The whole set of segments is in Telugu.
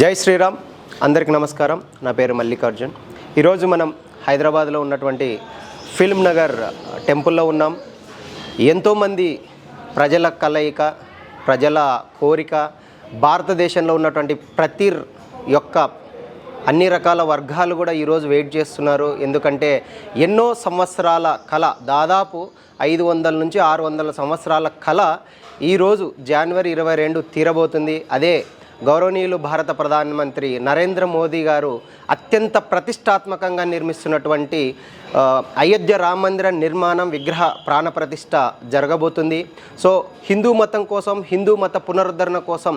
జై శ్రీరామ్. అందరికీ నమస్కారం. నా పేరు మల్లికార్జున్. ఈరోజు మనం హైదరాబాద్లో ఉన్నటువంటి ఫిల్మ్ నగర్ టెంపుల్లో ఉన్నాం. ఎంతోమంది ప్రజల కలయిక, ప్రజల కోరిక, భారతదేశంలో ఉన్నటువంటి ప్రతి యొక్క అన్ని రకాల వర్గాలు కూడా ఈరోజు వెయిట్ చేస్తున్నారు. ఎందుకంటే ఎన్నో సంవత్సరాల కళ, దాదాపు 500 నుంచి 600 సంవత్సరాల కళ ఈరోజు జనవరి 22 తీరబోతుంది. అదే గౌరవనీయులు భారత ప్రధానమంత్రి నరేంద్ర మోదీ గారు అత్యంత ప్రతిష్టాత్మకంగా నిర్మిస్తున్నటువంటి అయోధ్య రామ మందిర నిర్మాణం విగ్రహ ప్రాణప్రతిష్ఠ జరగబోతుంది. సో హిందూ మతం కోసం, హిందూ మత పునరుద్ధరణ కోసం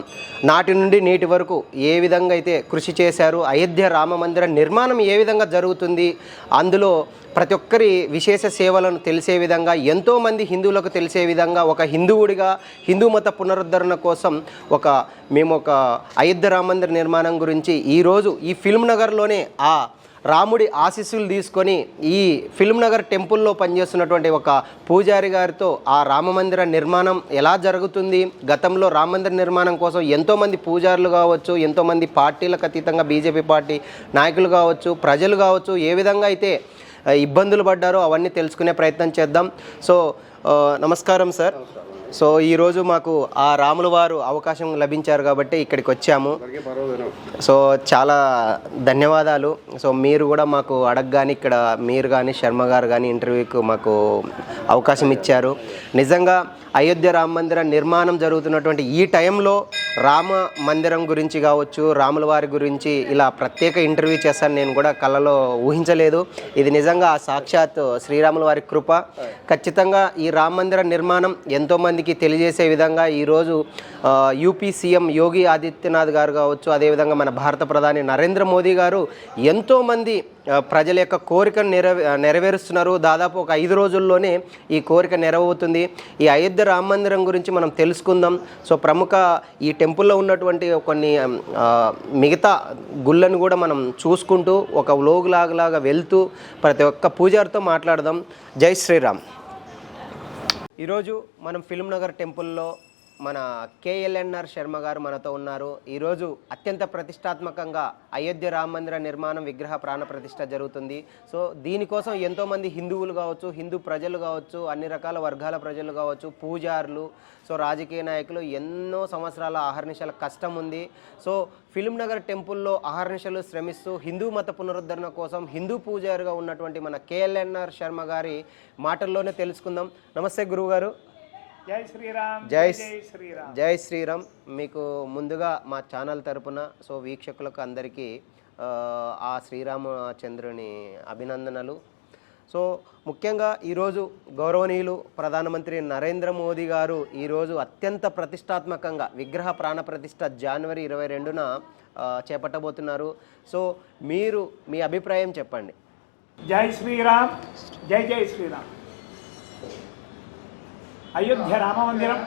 నాటి నుండి నేటి వరకు ఏ విధంగా అయితే కృషి చేశారు, అయోధ్య రామ మందిర నిర్మాణం ఏ విధంగా జరుగుతుంది, అందులో ప్రతి ఒక్కరి విశేష సేవలను తెలిసే విధంగా, ఎంతోమంది హిందువులకు తెలిసే విధంగా, ఒక హిందువుడిగా హిందూ మత పునరుద్ధరణ కోసం మేము ఒక అయోధ్య రామ మందిర నిర్మాణం గురించి ఈరోజు ఈ ఫిల్మ్ నగర్లోనే ఆ రాముడి ఆశీస్సులు తీసుకొని ఈ ఫిల్మ్ నగర్ టెంపుల్లో పనిచేస్తున్నటువంటి ఒక పూజారి గారితో ఆ రామ మందిర నిర్మాణం ఎలా జరుగుతుంది, గతంలో రామ మందిర నిర్మాణం కోసం ఎంతోమంది పూజారులు కావచ్చు, ఎంతోమంది పార్టీలకు అతీతంగా బీజేపీ పార్టీ నాయకులు కావచ్చు, ప్రజలు కావచ్చు, ఏ విధంగా అయితే ఇబ్బందులు పడ్డారో అవన్నీ తెలుసుకునే ప్రయత్నం చేద్దాం. సో నమస్కారం సార్. సో ఈరోజు మాకు ఆ రాముల వారు అవకాశం లభించారు కాబట్టి ఇక్కడికి వచ్చాము. సో చాలా ధన్యవాదాలు. సో మీరు కూడా మాకు అడగగానే ఇక్కడ మీరు కానీ శర్మ గారు కానీ ఇంటర్వ్యూకి మాకు అవకాశం ఇచ్చారు. నిజంగా అయోధ్య రామ మందిర నిర్మాణం జరుగుతున్నటువంటి ఈ టైంలో రామ మందిరం గురించి కావచ్చు, రాముల వారి గురించి ఇలా ప్రత్యేక ఇంటర్వ్యూ చేస్తాను నేను కూడా కళ్ళలో ఊహించలేదు. ఇది నిజంగా సాక్షాత్ శ్రీరాముల వారి కృప. ఖచ్చితంగా ఈ రామ మందిర నిర్మాణం ఎంతోమందికి తెలియజేసే విధంగా ఈరోజు యూపీ సీఎం యోగి ఆదిత్యనాథ్ గారు కావచ్చు, అదేవిధంగా మన భారత ప్రధాని నరేంద్ర మోదీ గారు ఎంతోమంది ప్రజల యొక్క కోరికను నెరవేరుస్తున్నారు. దాదాపు ఒక 5 రోజుల్లోనే ఈ కోరిక నెరవేరుతుంది. ఈ అయోధ్య రామ మందిరం గురించి మనం తెలుసుకుందాం. సో ప్రముఖ ఈ టెంపుల్లో ఉన్నటువంటి కొన్ని మిగతా గుళ్ళను కూడా మనం చూసుకుంటూ ఒక వ్లోగ్లాగా వెళ్తూ ప్రతి ఒక్క పూజారితో మాట్లాడదాం. జై శ్రీరామ్. ఈరోజు మనం ఫిల్మ్ నగర్ టెంపుల్లో మన కేఎల్ఎన్ఆర్ శర్మ గారు మనతో ఉన్నారు. ఈరోజు అత్యంత ప్రతిష్టాత్మకంగా అయోధ్య రామ మందిర నిర్మాణం విగ్రహ ప్రాణ ప్రతిష్ఠ జరుగుతుంది. సో దీనికోసం ఎంతోమంది హిందువులు కావచ్చు, హిందూ ప్రజలు కావచ్చు, అన్ని రకాల వర్గాల ప్రజలు కావచ్చు, పూజారులు, సో రాజకీయ నాయకులు ఎన్నో సంవత్సరాల అహర్నిశల కష్టం ఉంది. సో ఫిల్మ్ నగర్ టెంపుల్లో అహర్నిశలు శ్రమిస్తూ హిందూ మత పునరుద్ధరణ కోసం హిందూ పూజారిగా ఉన్నటువంటి మన కేఎల్ఎన్ఆర్ శర్మ గారి మాటల్లోనే తెలుసుకుందాం. నమస్తే గురువు గారు. జై శ్రీరామ్. జై శ్రీరామ్. మీకు ముందుగా మా ఛానల్ తరపున సో వీక్షకులకు అందరికీ ఆ శ్రీరామచంద్రుని అభినందనలు. సో ముఖ్యంగా ఈరోజు గౌరవనీయులు ప్రధానమంత్రి నరేంద్ర మోదీ గారు ఈరోజు అత్యంత ప్రతిష్టాత్మకంగా విగ్రహ ప్రాణ ప్రతిష్ఠ జనవరి 22న చేపట్టబోతున్నారు. సో మీరు మీ అభిప్రాయం చెప్పండి. జై శ్రీరామ్. జై జై శ్రీరామ్. అయోధ్య రామ మందిరం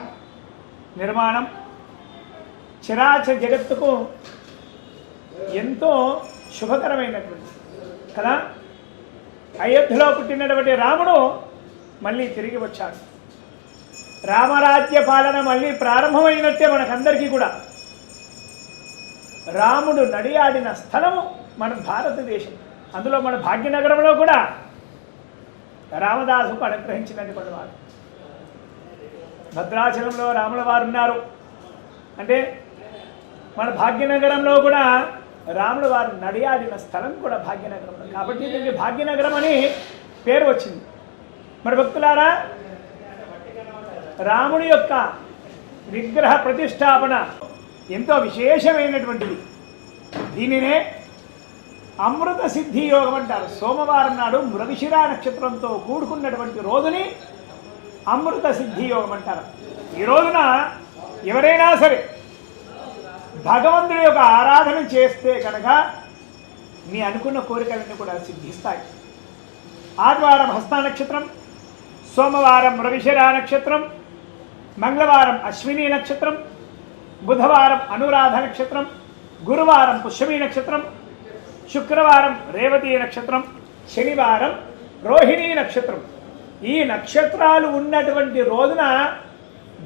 నిర్మాణం చిరాచ జగత్తుకు ఎంతో శుభకరమైనటువంటి కదా. అయోధ్యలో పుట్టినటువంటి రాముడు మళ్ళీ తిరిగి వచ్చాడు. రామరాజ్య పాలన మళ్ళీ ప్రారంభమైనట్టే మనకందరికీ కూడా. రాముడు నడియాడిన స్థలము మన భారతదేశం. అందులో మన భాగ్యనగరంలో కూడా రామదాసుకు అనుగ్రహించినటువంటి వారు. భద్రాచలంలో రాముల వారు ఉన్నారు అంటే మన భాగ్యనగరంలో కూడా రాముల వారు నడియాడిన స్థలం కూడా భాగ్యనగరంలో. కాబట్టి దీనికి భాగ్యనగరం అని పేరు వచ్చింది. మరి భక్తులారా, రాముడి యొక్క విగ్రహ ప్రతిష్టాపన ఎంతో విశేషమైనటువంటిది. దీనినే అమృత సిద్ధి యోగం అంటారు. సోమవారం నాడు మృగశిర నక్షత్రంతో కూడుకున్నటువంటి రోజుని అమృత సిద్ధి యోగం అంటారు. ఈ రోజున ఎవరైనా సరే భగవంతుడి యొక్క ఆరాధన చేస్తే కనుక మీ అనుకున్న కోరికలన్నీ కూడా సిద్ధిస్తాయి. ఆదివారం హస్త నక్షత్రం, సోమవారం మృగశిర నక్షత్రం, మంగళవారం అశ్విని నక్షత్రం, బుధవారం అనురాధ నక్షత్రం, గురువారం పుష్యమి నక్షత్రం, శుక్రవారం రేవతి నక్షత్రం, శనివారం రోహిణీ నక్షత్రం. ఈ నక్షత్రాలు ఉన్నటువంటి రోజున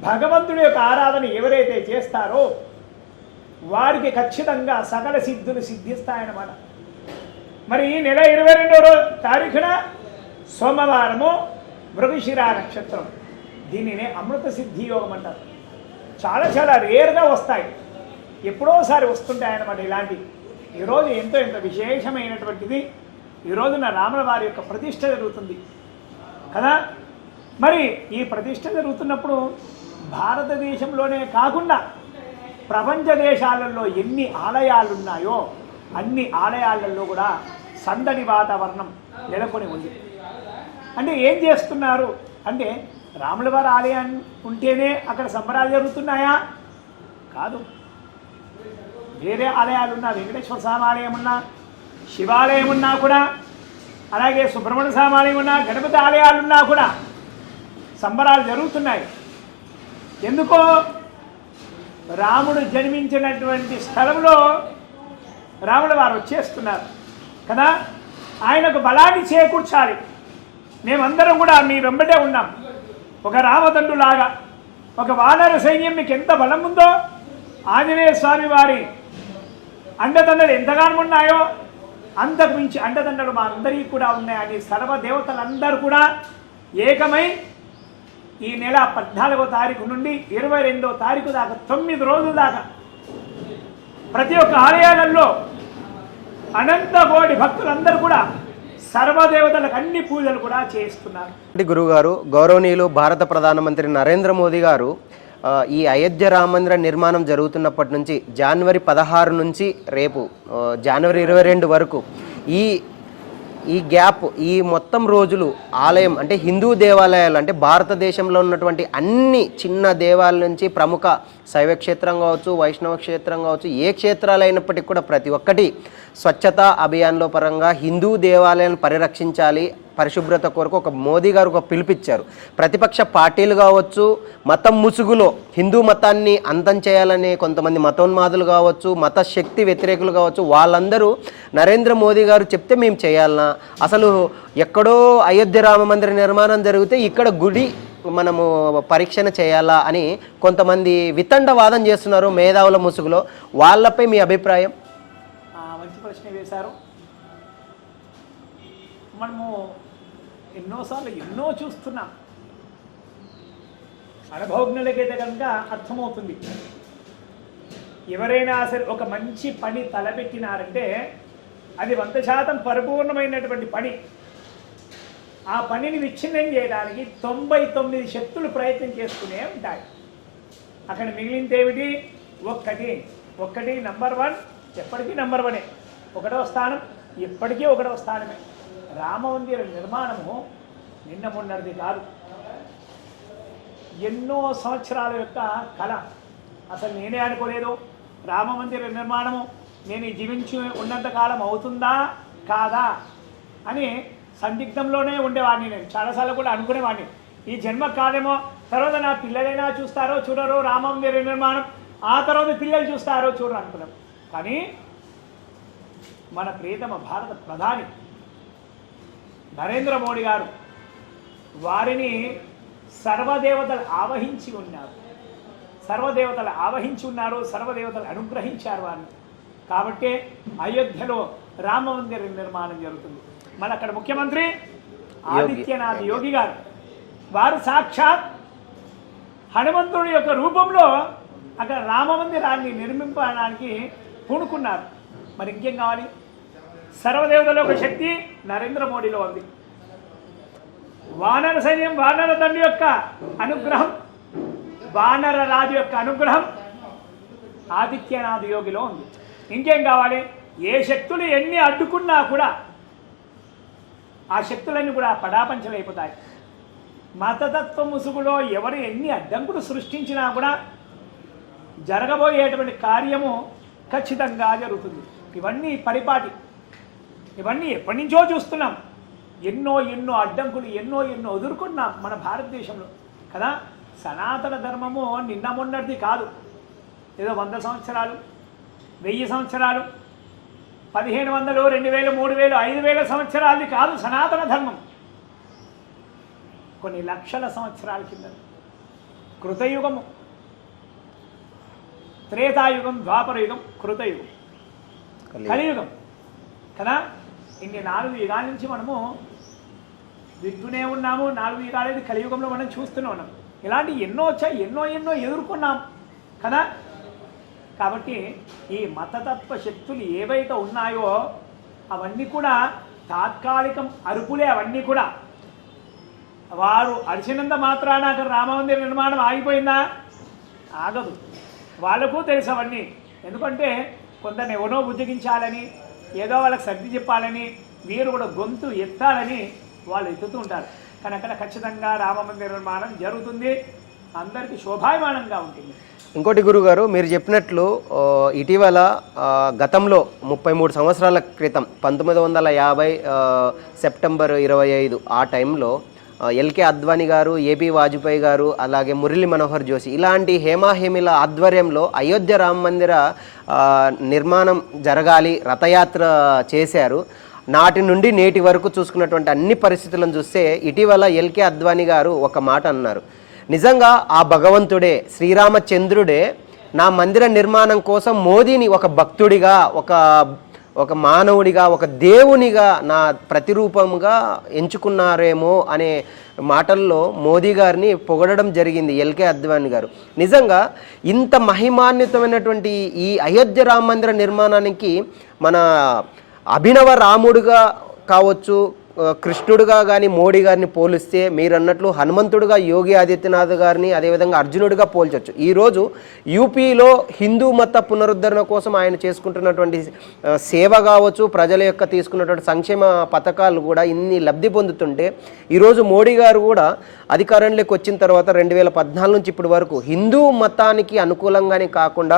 భగవంతుడి యొక్క ఆరాధన ఎవరైతే చేస్తారో వారికి ఖచ్చితంగా సకల సిద్ధులు సిద్ధిస్తాయన్నమాట. మరి ఈ నెల 22వ తారీఖున సోమవారము మృగశిర నక్షత్రం, దీనినే అమృత సిద్ధి యోగం అంటారు. చాలా చాలా రేర్గా వస్తాయి, ఎప్పుడోసారి వస్తుంటాయన్నమాట ఇలాంటివి. ఈరోజు ఎంతో విశేషమైనటువంటిది. ఈరోజున రాముల వారి యొక్క ప్రతిష్ఠ జరుగుతుంది కదా. మరి ఈ ప్రతిష్ఠ జరుగుతున్నప్పుడు భారతదేశంలోనే కాకుండా ప్రపంచ దేశాలలో ఎన్ని ఆలయాలు ఉన్నాయో అన్ని ఆలయాలలో కూడా సందడి వాతావరణం నెలకొని ఉంది. అంటే ఏం చేస్తున్నారు అంటే, రాముల వారి ఆలయం ఉంటేనే అక్కడ సంబరాలు జరుగుతున్నాయా? కాదు. వేరే ఆలయాలు ఉన్నా, వెంకటేశ్వర స్వామి ఆలయం ఉన్నా, శివాలయం ఉన్నా కూడా, అలాగే సుబ్రహ్మణ్య స్వామి ఆలయం ఉన్నా, గణపతి ఆలయాలున్నా కూడా సంబరాలు జరుగుతున్నాయి. ఎందుకో రాముడు జన్మించినటువంటి స్థలంలో రాముల వారు వచ్చేస్తున్నారు కదా. ఆయనకు బలాన్ని చేకూర్చాలి. మేమందరం కూడా మీ వెంబడే ఉన్నాం. ఒక రామదండులాగా ఒక వానర సైన్యం మీకు ఎంత బలం ఉందో, ఆంజనేయ స్వామి వారి అండదండలు ఎంతగానో ఉన్నాయో అంతకు మించి అండదండలు మా అందరికీ కూడా ఉన్నాయని సర్వదేవతలందరూ కూడా ఏకమై ఈ నెల 14వ తారీఖు నుండి 22వ తారీఖు దాకా 9 రోజుల దాకా ప్రతి ఒక్క ఆలయాలలో అనంత కోటి భక్తులందరూ కూడా సర్వదేవతలకు అన్ని పూజలు కూడా చేస్తున్నారు. గురువుగారు, గౌరవనీయులు భారత ప్రధానమంత్రి నరేంద్ర మోదీ గారు ఈ అయోధ్య రామ మందిర నిర్మాణం జరుగుతున్నప్పటి నుంచి జనవరి 16 నుంచి రేపు జనవరి 22 వరకు ఈ గ్యాప్, ఈ మొత్తం రోజులు ఆలయం అంటే హిందూ దేవాలయాలు అంటే భారతదేశంలో ఉన్నటువంటి అన్ని చిన్న దేవాలయాల నుంచి ప్రముఖ శైవ క్షేత్రం కావచ్చు, వైష్ణవ క్షేత్రం కావచ్చు, ఏ క్షేత్రాలు అయినప్పటికీ కూడా ప్రతి ఒక్కటి స్వచ్ఛతా అభియాన్లో పరంగా హిందూ దేవాలయాలను పరిరక్షించాలి, పరిశుభ్రత కొరకు ఒక మోదీ గారు ఒక పిలుపిచ్చారు. ప్రతిపక్ష పార్టీలు కావచ్చు, మతం ముసుగులో హిందూ మతాన్ని అంతం చేయాలనే కొంతమంది మతోన్మాదులు కావచ్చు, మత శక్తి వ్యతిరేకులు కావచ్చు, వాళ్ళందరూ నరేంద్ర మోదీ గారు చెప్తే మేము చేయాలనా, అసలు ఎక్కడో అయోధ్య రామ మందిర నిర్మాణం జరిగితే ఇక్కడ గుడి మనము పరీక్షణ చేయాలా అని కొంతమంది వితండవాదం చేస్తున్నారు మేధావుల ముసుగులో. వాళ్ళపై మీ అభిప్రాయం? మంచి ప్రశ్న వేశారు. మనము ఎన్నోసార్లు ఎన్నో చూస్తున్నాం. అనుభవజ్ఞులకైతే కనుక అర్థమవుతుంది. ఎవరైనా సరే ఒక మంచి పని తలపెట్టినారంటే అది 100% పరిపూర్ణమైనటువంటి పని. ఆ పనిని విచ్ఛిన్నం చేయడానికి 99 శక్తులు ప్రయత్నం చేస్తూనే ఉంటాయి. అక్కడ మిగిలిందేమిటి? ఒక్కటి నంబర్ 1, ఎప్పటికీ నంబర్ 1. 1వ స్థానం ఎప్పటికీ 1వ స్థానమే. రామమందిర నిర్మాణము నిన్న మొన్నటిది కాదు, ఎన్నో సంవత్సరాల యొక్క కళ. అసలు నేనే అనుకోలేదు రామమందిర నిర్మాణము నేను జీవించి ఉన్నంతకాలం అవుతుందా కాదా అని సందిగ్ధంలోనే ఉండేవాడిని. నేను చాలాసార్లు కూడా అనుకునేవాడిని, ఈ జన్మ కాదేమో, తర్వాత నా పిల్లలైనా చూస్తారో చూడరో రామమందిర నిర్మాణం, ఆ తర్వాత పిల్లలు చూస్తారో చూడరు అనుకున్నాం. కానీ మన ప్రియతమ భారత ప్రధాని నరేంద్ర మోడీ గారు వారిని సర్వదేవతలు ఆవహించి ఉన్నారు, సర్వదేవతలు అనుగ్రహించారు వారిని. కాబట్టి అయోధ్యలో రామ మందిర నిర్మాణం జరుగుతుంది. మన అక్కడ ముఖ్యమంత్రి ఆదిత్యనాథ్ యోగి గారు వారు సాక్షాత్ హనుమంతుడి యొక్క రూపంలో అక్కడ రామ మందిరాన్ని నిర్మించడానికి పూనుకున్నారు. మరి ఇంకేం కావాలి? సర్వదేవతల యొక్క శక్తి నరేంద్ర మోడీలో ఉంది. వానర సైన్యం, వానర దండు యొక్క అనుగ్రహం, వానర రాజు యొక్క అనుగ్రహం ఆదిత్యనాథ్ యోగిలో ఉంది. ఇంకేం కావాలి? ఏ శక్తులు ఎన్ని అడ్డుకున్నా కూడా ఆ శక్తులన్నీ కూడా పడాపంచలైపోతాయి. మతతత్వ ముసుగులో ఎవరు ఎన్ని అడ్డంకులు సృష్టించినా కూడా జరగబోయేటువంటి కార్యము ఖచ్చితంగా జరుగుతుంది. ఇవన్నీ పరిపాటి, ఇవన్నీ ఎప్పటి నుంచో చూస్తున్నాం. ఎన్నో అడ్డంకులు ఎన్నో ఎదుర్కొన్నాం మన భారతదేశంలో కదా. సనాతన ధర్మము నిన్న మొన్నటిది కాదు, ఏదో 100 సంవత్సరాలు 1000 సంవత్సరాలు 1500 2000 3000 5000 సంవత్సరాలది కాదు సనాతన ధర్మం. కొన్ని లక్షల సంవత్సరాల కింద కృతయుగము. త్రేతాయుగం, ద్వాపరయుగం, కృతయుగం, కలియుగం కదా. ఇన్ని 4 యుగాల నుంచి మనము వింటూనే ఉన్నాము. 4 యుగాలది కలియుగంలో మనం చూస్తూనే ఉన్నాం. ఇలాంటి ఎన్నో వచ్చాయి, ఎన్నో ఎదుర్కొన్నాం కదా. కాబట్టి ఈ మతతత్వ శక్తులు ఏవైతే ఉన్నాయో అవన్నీ కూడా తాత్కాలికం అరుపులే. అవన్నీ కూడా వారు అడిచినంత మాత్రాన అక్కడ రామమందిర నిర్మాణం ఆగిపోయిందా? ఆగదు. వాళ్ళకు తెలుసు అవన్నీ. ఎందుకంటే కొందరిని ఎవరో బుజ్జగించాలని, ఏదో వాళ్ళకి సర్ది చెప్పాలని, వీరు కూడా గొంతు ఎత్తాలని వాళ్ళు ఎత్తుతూ ఉంటారు. కానీ అక్కడ ఖచ్చితంగా రామమందిర నిర్మాణం జరుగుతుంది. అందరికీ శోభాయమానంగా ఉంటుంది. ఇంకోటి గురుగారు, మీరు చెప్పినట్లు ఇటీవల గతంలో 33 సంవత్సరాల క్రితం 1950 సెప్టెంబర్ 25 ఆ టైంలో ఎల్కే అద్వానీ గారు, ఏపీ వాజ్పేయి గారు, అలాగే మురళీ మనోహర్ జోషి ఇలాంటి హేమాహేమిల ఆధ్వర్యంలో అయోధ్య రామ మందిర నిర్మాణం జరగాలి, రథయాత్ర చేశారు. నాటి నుండి నేటి వరకు చూసుకున్నటువంటి అన్ని పరిస్థితులను చూస్తే ఇటీవల ఎల్కే అద్వానీ గారు ఒక మాట అన్నారు. నిజంగా ఆ భగవంతుడే, శ్రీరామచంద్రుడే నా మందిర నిర్మాణం కోసం మోదీని ఒక భక్తుడిగా, ఒక మానవుడిగా, ఒక దేవునిగా, నా ప్రతిరూపంగా ఎంచుకున్నారేమో అనే మాటల్లో మోదీ గారిని పొగడడం జరిగింది ఎల్కే అద్వానీ గారు. నిజంగా ఇంత మహిమాన్వితమైనటువంటి ఈ అయోధ్య రామ మందిర నిర్మాణానికి మన అభినవ రాముడుగా కావచ్చు, కృష్ణుడుగా కానీ మోడీ గారిని పోలిస్తే మీరు అన్నట్లు హనుమంతుడుగా యోగి ఆదిత్యనాథ్ గారిని, అదేవిధంగా అర్జునుడిగా పోల్చొచ్చు. ఈరోజు యూపీలో హిందూ మత పునరుద్ధరణ కోసం ఆయన చేసుకుంటున్నటువంటి సేవ కావచ్చు, ప్రజల యొక్క తీసుకున్నటువంటి సంక్షేమ పథకాలు కూడా ఇన్ని లబ్ధి పొందుతుంటే ఈరోజు మోడీ గారు కూడా అధికారంలోకి వచ్చిన తర్వాత 2014 నుంచి ఇప్పటి వరకు హిందూ మతానికి అనుకూలంగానే కాకుండా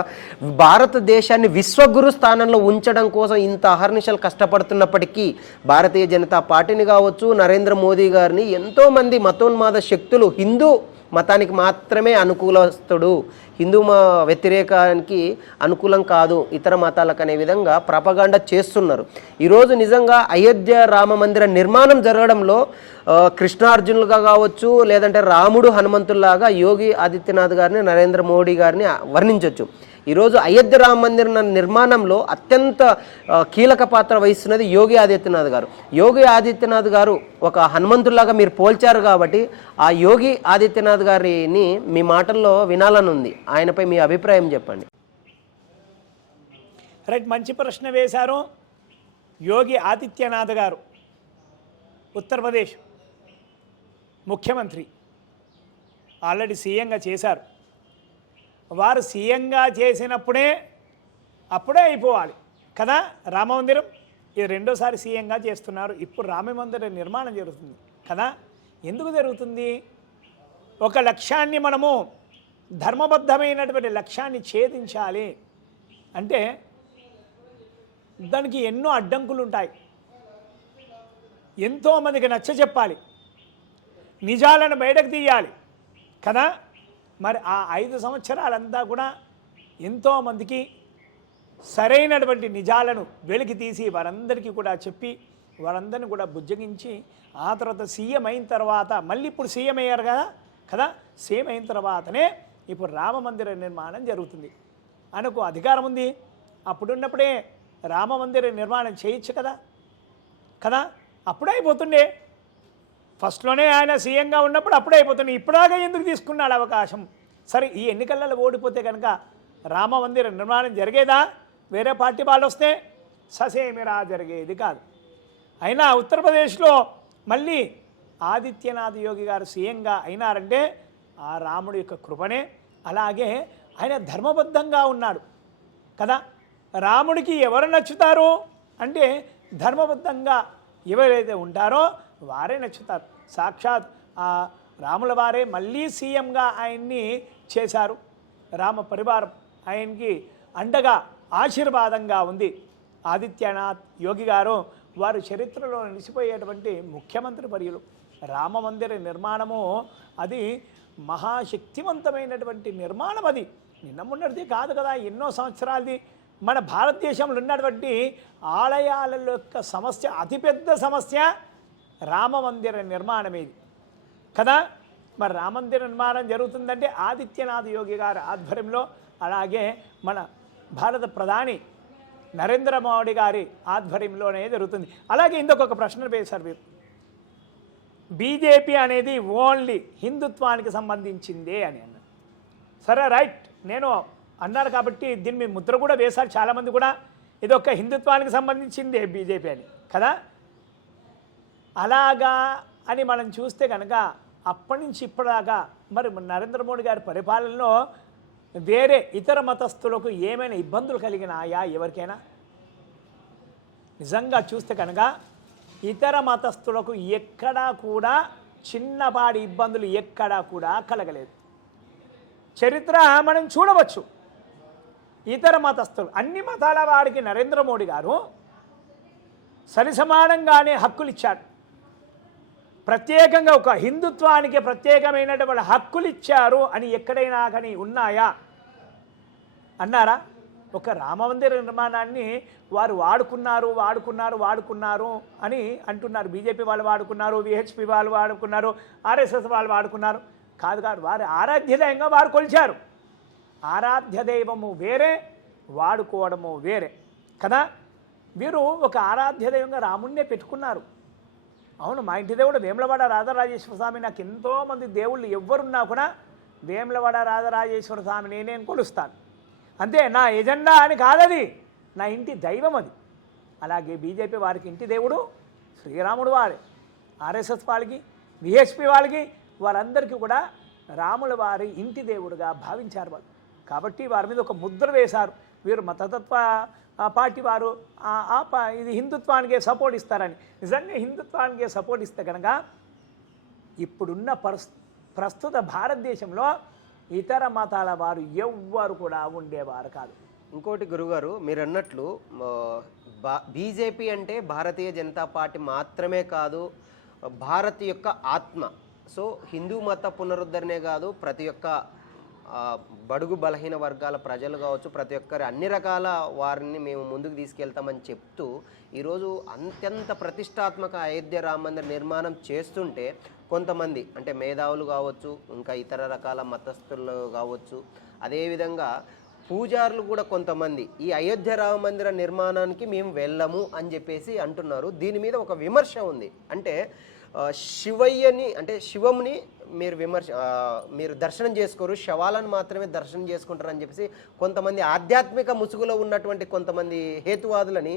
భారతదేశాన్ని విశ్వగురు స్థానంలో ఉంచడం కోసం ఇంత అహర్నిశలు కష్టపడుతున్నప్పటికీ భారతీయ జనతా పార్టీని కావచ్చు, నరేంద్ర మోదీ గారిని ఎంతోమంది మతోన్మాద శక్తులు హిందూ మతానికి మాత్రమే అనుకూలస్తుడు, హిందూ వ్యతిరేకానికి అనుకూలం కాదు ఇతర మతాలకు అనే విధంగా ప్రపగాండ చేస్తున్నారు. ఈరోజు నిజంగా అయోధ్య రామ మందిర నిర్మాణం జరగడంలో కృష్ణార్జునులుగా కావచ్చు, లేదంటే రాముడు హనుమంతుల్లాగా యోగి ఆదిత్యనాథ్ గారిని, నరేంద్ర మోడీ గారిని వర్ణించవచ్చు. ఈరోజు అయోధ్య రామ మందిర నిర్మాణంలో అత్యంత కీలక పాత్ర వహిస్తున్నది యోగి ఆదిత్యనాథ్ గారు. యోగి ఆదిత్యనాథ్ గారు ఒక హనుమంతుల్లాగా మీరు పోల్చారు కాబట్టి ఆ యోగి ఆదిత్యనాథ్ గారిని మీ మాటల్లో వినాలని ఉంది. ఆయనపై మీ అభిప్రాయం చెప్పండి. రైట్, మంచి ప్రశ్న వేశారు. యోగి ఆదిత్యనాథ్ గారు ఉత్తరప్రదేశ్ ముఖ్యమంత్రి, ఆల్రెడీ సీఎంగా చేశారు. వారు సీఎంగా చేసినప్పుడే అప్పుడే అయిపోవాలి కదా రామమందిరం. ఇది రెండోసారి సీఎంగా చేస్తున్నారు. ఇప్పుడు రామమందిర నిర్మాణం జరుగుతుంది కదా. ఎందుకు జరుగుతుంది? ఒక లక్ష్యాన్ని మనము ధర్మబద్ధమైనటువంటి లక్ష్యాన్ని ఛేదించాలి అంటే దానికి ఎన్నో అడ్డంకులు ఉంటాయి. ఎంతోమందికి నచ్చ చెప్పాలి, నిజాలను బయటకు తీయాలి కదా. మరి ఆ 5 సంవత్సరాలంతా కూడా ఎంతోమందికి సరైనటువంటి నిజాలను వెలికి తీసి వారందరికీ కూడా చెప్పి వారందరిని కూడా బుజ్జగించి ఆ తర్వాత సీఎం అయిన తర్వాత మళ్ళీ ఇప్పుడు సీఎం అయ్యారు కదా సీఎం అయిన తర్వాతనే ఇప్పుడు రామమందిర నిర్మాణం జరుగుతుంది. ఆయనకు అధికారం ఉంది. అప్పుడున్నప్పుడే రామమందిర నిర్మాణం చేయొచ్చు కదా అప్పుడే అయిపోతుండే. ఫస్ట్లోనే ఆయన సీఎంగా ఉన్నప్పుడు అప్పుడే అయిపోతుంది. ఇప్పుడాగా ఎందుకు తీసుకున్నాడు అవకాశం? సరే, ఈ ఎన్నికలలో ఓడిపోతే కనుక రామమందిర నిర్మాణం జరిగేదా? వేరే పార్టీ వాళ్ళు వస్తే ససేమిరా జరిగేది కాదు. అయినా ఉత్తరప్రదేశ్లో మళ్ళీ ఆదిత్యనాథ్ యోగి గారు సీఎంగా అయినారంటే ఆ రాముడి యొక్క కృపనే. అలాగే ఆయన ధర్మబద్ధంగా ఉన్నాడు కదా. రాముడికి ఎవరు నచ్చుతారు అంటే ధర్మబద్ధంగా ఎవరైతే ఉంటారో వారే నచ్చుతారు. సాక్షాత్ ఆ రాముల వారే మళ్ళీ సీఎంగా ఆయన్ని చేశారు. రామ పరివారం ఆయనకి అండగా ఆశీర్వాదంగా ఉంది. ఆదిత్యనాథ్ యోగి గారు వారు చరిత్రలో నిలిచిపోయేటువంటి ముఖ్యమంత్రి వర్యులు. రామమందిర నిర్మాణము అది మహాశక్తివంతమైనటువంటి నిర్మాణం. అది నిన్న మొన్నటిది కాదు కదా, ఎన్నో సంవత్సరాలది. మన భారతదేశంలో ఉన్నటువంటి ఆలయాల యొక్క సమస్య, అతిపెద్ద సమస్య రామమందిర నిర్మాణమేది కదా. మరి రామమందిర నిర్మాణం జరుగుతుందంటే ఆదిత్యనాథ్ యోగి గారి ఆధ్వర్యంలో అలాగే మన భారత ప్రధాని నరేంద్ర మోడీ గారి ఆధ్వర్యంలోనే జరుగుతుంది. అలాగే ఇంకొక ప్రశ్న వేశారు మీరు, బీజేపీ అనేది ఓన్లీ హిందుత్వానికి సంబంధించిందే అని అన్నారు. సరే రైట్, నేను అన్నారు కాబట్టి దీని మీద ముద్ర కూడా వేశారు చాలామంది కూడా, ఇదొక హిందుత్వానికి సంబంధించిందే బీజేపీ అని కదా. అలాగా అని మనం చూస్తే కనుక అప్పటి నుంచి ఇప్పటిదాకా మరి నరేంద్ర మోడీ గారి పరిపాలనలో వేరే ఇతర మతస్థులకు ఏమైనా ఇబ్బందులు కలిగినాయా ఎవరికైనా? నిజంగా చూస్తే కనుక ఇతర మతస్థులకు ఎక్కడా కూడా చిన్నపాటి ఇబ్బందులు ఎక్కడా కూడా కలగలేదు. చరిత్ర మనం చూడవచ్చు. ఇతర మతస్థులు అన్ని మతాల వారికి నరేంద్ర మోడీ గారు సరిసమానంగానే హక్కులు ఇచ్చాడు. ప్రత్యేకంగా ఒక హిందుత్వానికి ప్రత్యేకమైనటువంటి హక్కులు ఇచ్చారు అని ఎక్కడైనా కానీ ఉన్నాయా అన్నారా? ఒక రామమందిర నిర్మాణాన్ని వారు వాడుకున్నారు అని అంటున్నారు. బీజేపీ వాళ్ళు వాడుకున్నారు, విహెచ్పి వాళ్ళు వాడుకున్నారు, ఆర్ఎస్ఎస్ వాళ్ళు వాడుకున్నారు. కాదు, వారి ఆరాధ్య దైవంగా వారు కొలిచారు. ఆరాధ్య దైవము వేరే, వాడుకోవడము వేరే కదా. వీరు ఒక ఆరాధ్య దైవంగా రాముణ్ణే పెట్టుకున్నారు. అవును, మా ఇంటి దేవుడు వేములవాడ రాజరాజేశ్వర స్వామి. నాకు ఎంతోమంది దేవుళ్ళు ఎవ్వరున్నా కూడా వేములవాడ రాజరాజేశ్వర స్వామిని నేను కొలుస్తాను. అంతే, నా ఎజెండా అని కాదది, నా ఇంటి దైవం అది. అలాగే బీజేపీ వారికి ఇంటి దేవుడు శ్రీరాముడు వారే. ఆర్ఎస్ఎస్ వాళ్ళకి, విహెచ్పి వాళ్ళకి, వారందరికీ కూడా రాముల వారి ఇంటి దేవుడుగా భావించారు వాళ్ళు. కాబట్టి వారి మీద ఒక ముద్ర వేశారు. వీరు మతతత్వ పార్టీ వారు ఇది హిందుత్వానికే సపోర్ట్ ఇస్తారని. నిజంగా హిందుత్వానికే సపోర్ట్ ఇస్తే కనుక ఇప్పుడున్న ప్రస్తుత భారతదేశంలో ఇతర మతాల వారు ఎవ్వరు కూడా ఉండేవారు కాదు. ఇంకోటి గురుగారు, మీరు అన్నట్లు బీజేపీ అంటే భారతీయ జనతా పార్టీ మాత్రమే కాదు, భారత్ యొక్క ఆత్మ. సో హిందూ మత పునరుద్ధరణే కాదు, ప్రతి ఒక్క బడుగు బలహీన వర్గాల ప్రజలు కావచ్చు, ప్రతి ఒక్కరి అన్ని రకాల వారిని మేము ముందుకు తీసుకెళ్తామని చెప్తూ ఈరోజు అత్యంత ప్రతిష్టాత్మక అయోధ్య రామ మందిర నిర్మాణం చేస్తుంటే కొంతమంది అంటే మేధావులు కావచ్చు, ఇంకా ఇతర రకాల మతస్థులు కావచ్చు, అదేవిధంగా పూజారులు కూడా కొంతమంది ఈ అయోధ్య రామ మందిర నిర్మాణానికి మేము వెళ్ళము అని చెప్పేసి అంటున్నారు. దీని మీద ఒక విమర్శ ఉంది. అంటే శివయ్యని అంటే శివముని మీరు దర్శనం చేసుకోరు, శవాలను మాత్రమే దర్శనం చేసుకుంటారు అని చెప్పేసి కొంతమంది ఆధ్యాత్మిక ముసుగులో ఉన్నటువంటి కొంతమంది హేతువాదులని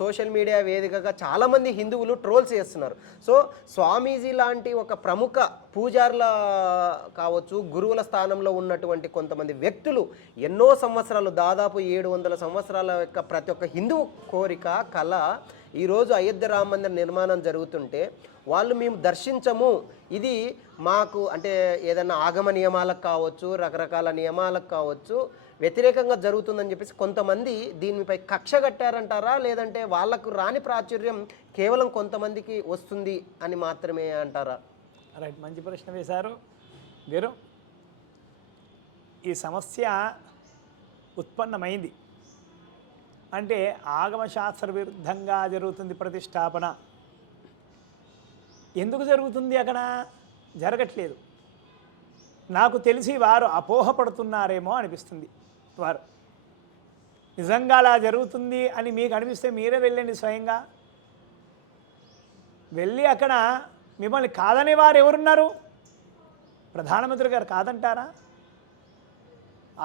సోషల్ మీడియా వేదికగా చాలామంది హిందువులు ట్రోల్స్ చేస్తున్నారు. సో స్వామీజీ లాంటి ఒక ప్రముఖ పూజారుల కావచ్చు, గురువుల స్థానంలో ఉన్నటువంటి కొంతమంది వ్యక్తులు ఎన్నో సంవత్సరాలు, దాదాపు 700 సంవత్సరాల యొక్క ప్రతి ఒక్క హిందువు కోరిక, కళ ఈరోజు అయోధ్య రామ మందిర నిర్మాణం జరుగుతుంటే వాళ్ళు మేము దర్శించము, ఇది మాకు అంటే ఏదైనా ఆగమ నియమాలకు కావచ్చు, రకరకాల నియమాలకు కావచ్చు వ్యతిరేకంగా జరుగుతుందని చెప్పేసి కొంతమంది దీనిపై కక్ష కట్టారంటారా, లేదంటే వాళ్ళకు రాని ప్రాచుర్యం కేవలం కొంతమందికి వస్తుంది అని మాత్రమే అంటారా? రైట్, మంచి ప్రశ్న వేశారు వీరు. ఈ సమస్య ఉత్పన్నమైంది అంటే ఆగమశాస్త్ర విరుద్ధంగా జరుగుతుంది ప్రతిష్టాపన. ఎందుకు జరుగుతుంది? అక్కడ జరగట్లేదు. నాకు తెలిసి వారు అపోహపడుతున్నారేమో అనిపిస్తుంది. వారు నిజంగా అలా జరుగుతుంది అని మీకు అనిపిస్తే మీరే వెళ్ళండి, స్వయంగా వెళ్ళి అక్కడ మిమ్మల్ని కాదనే వారు ఎవరున్నారు? ప్రధానమంత్రి గారు కాదంటారా?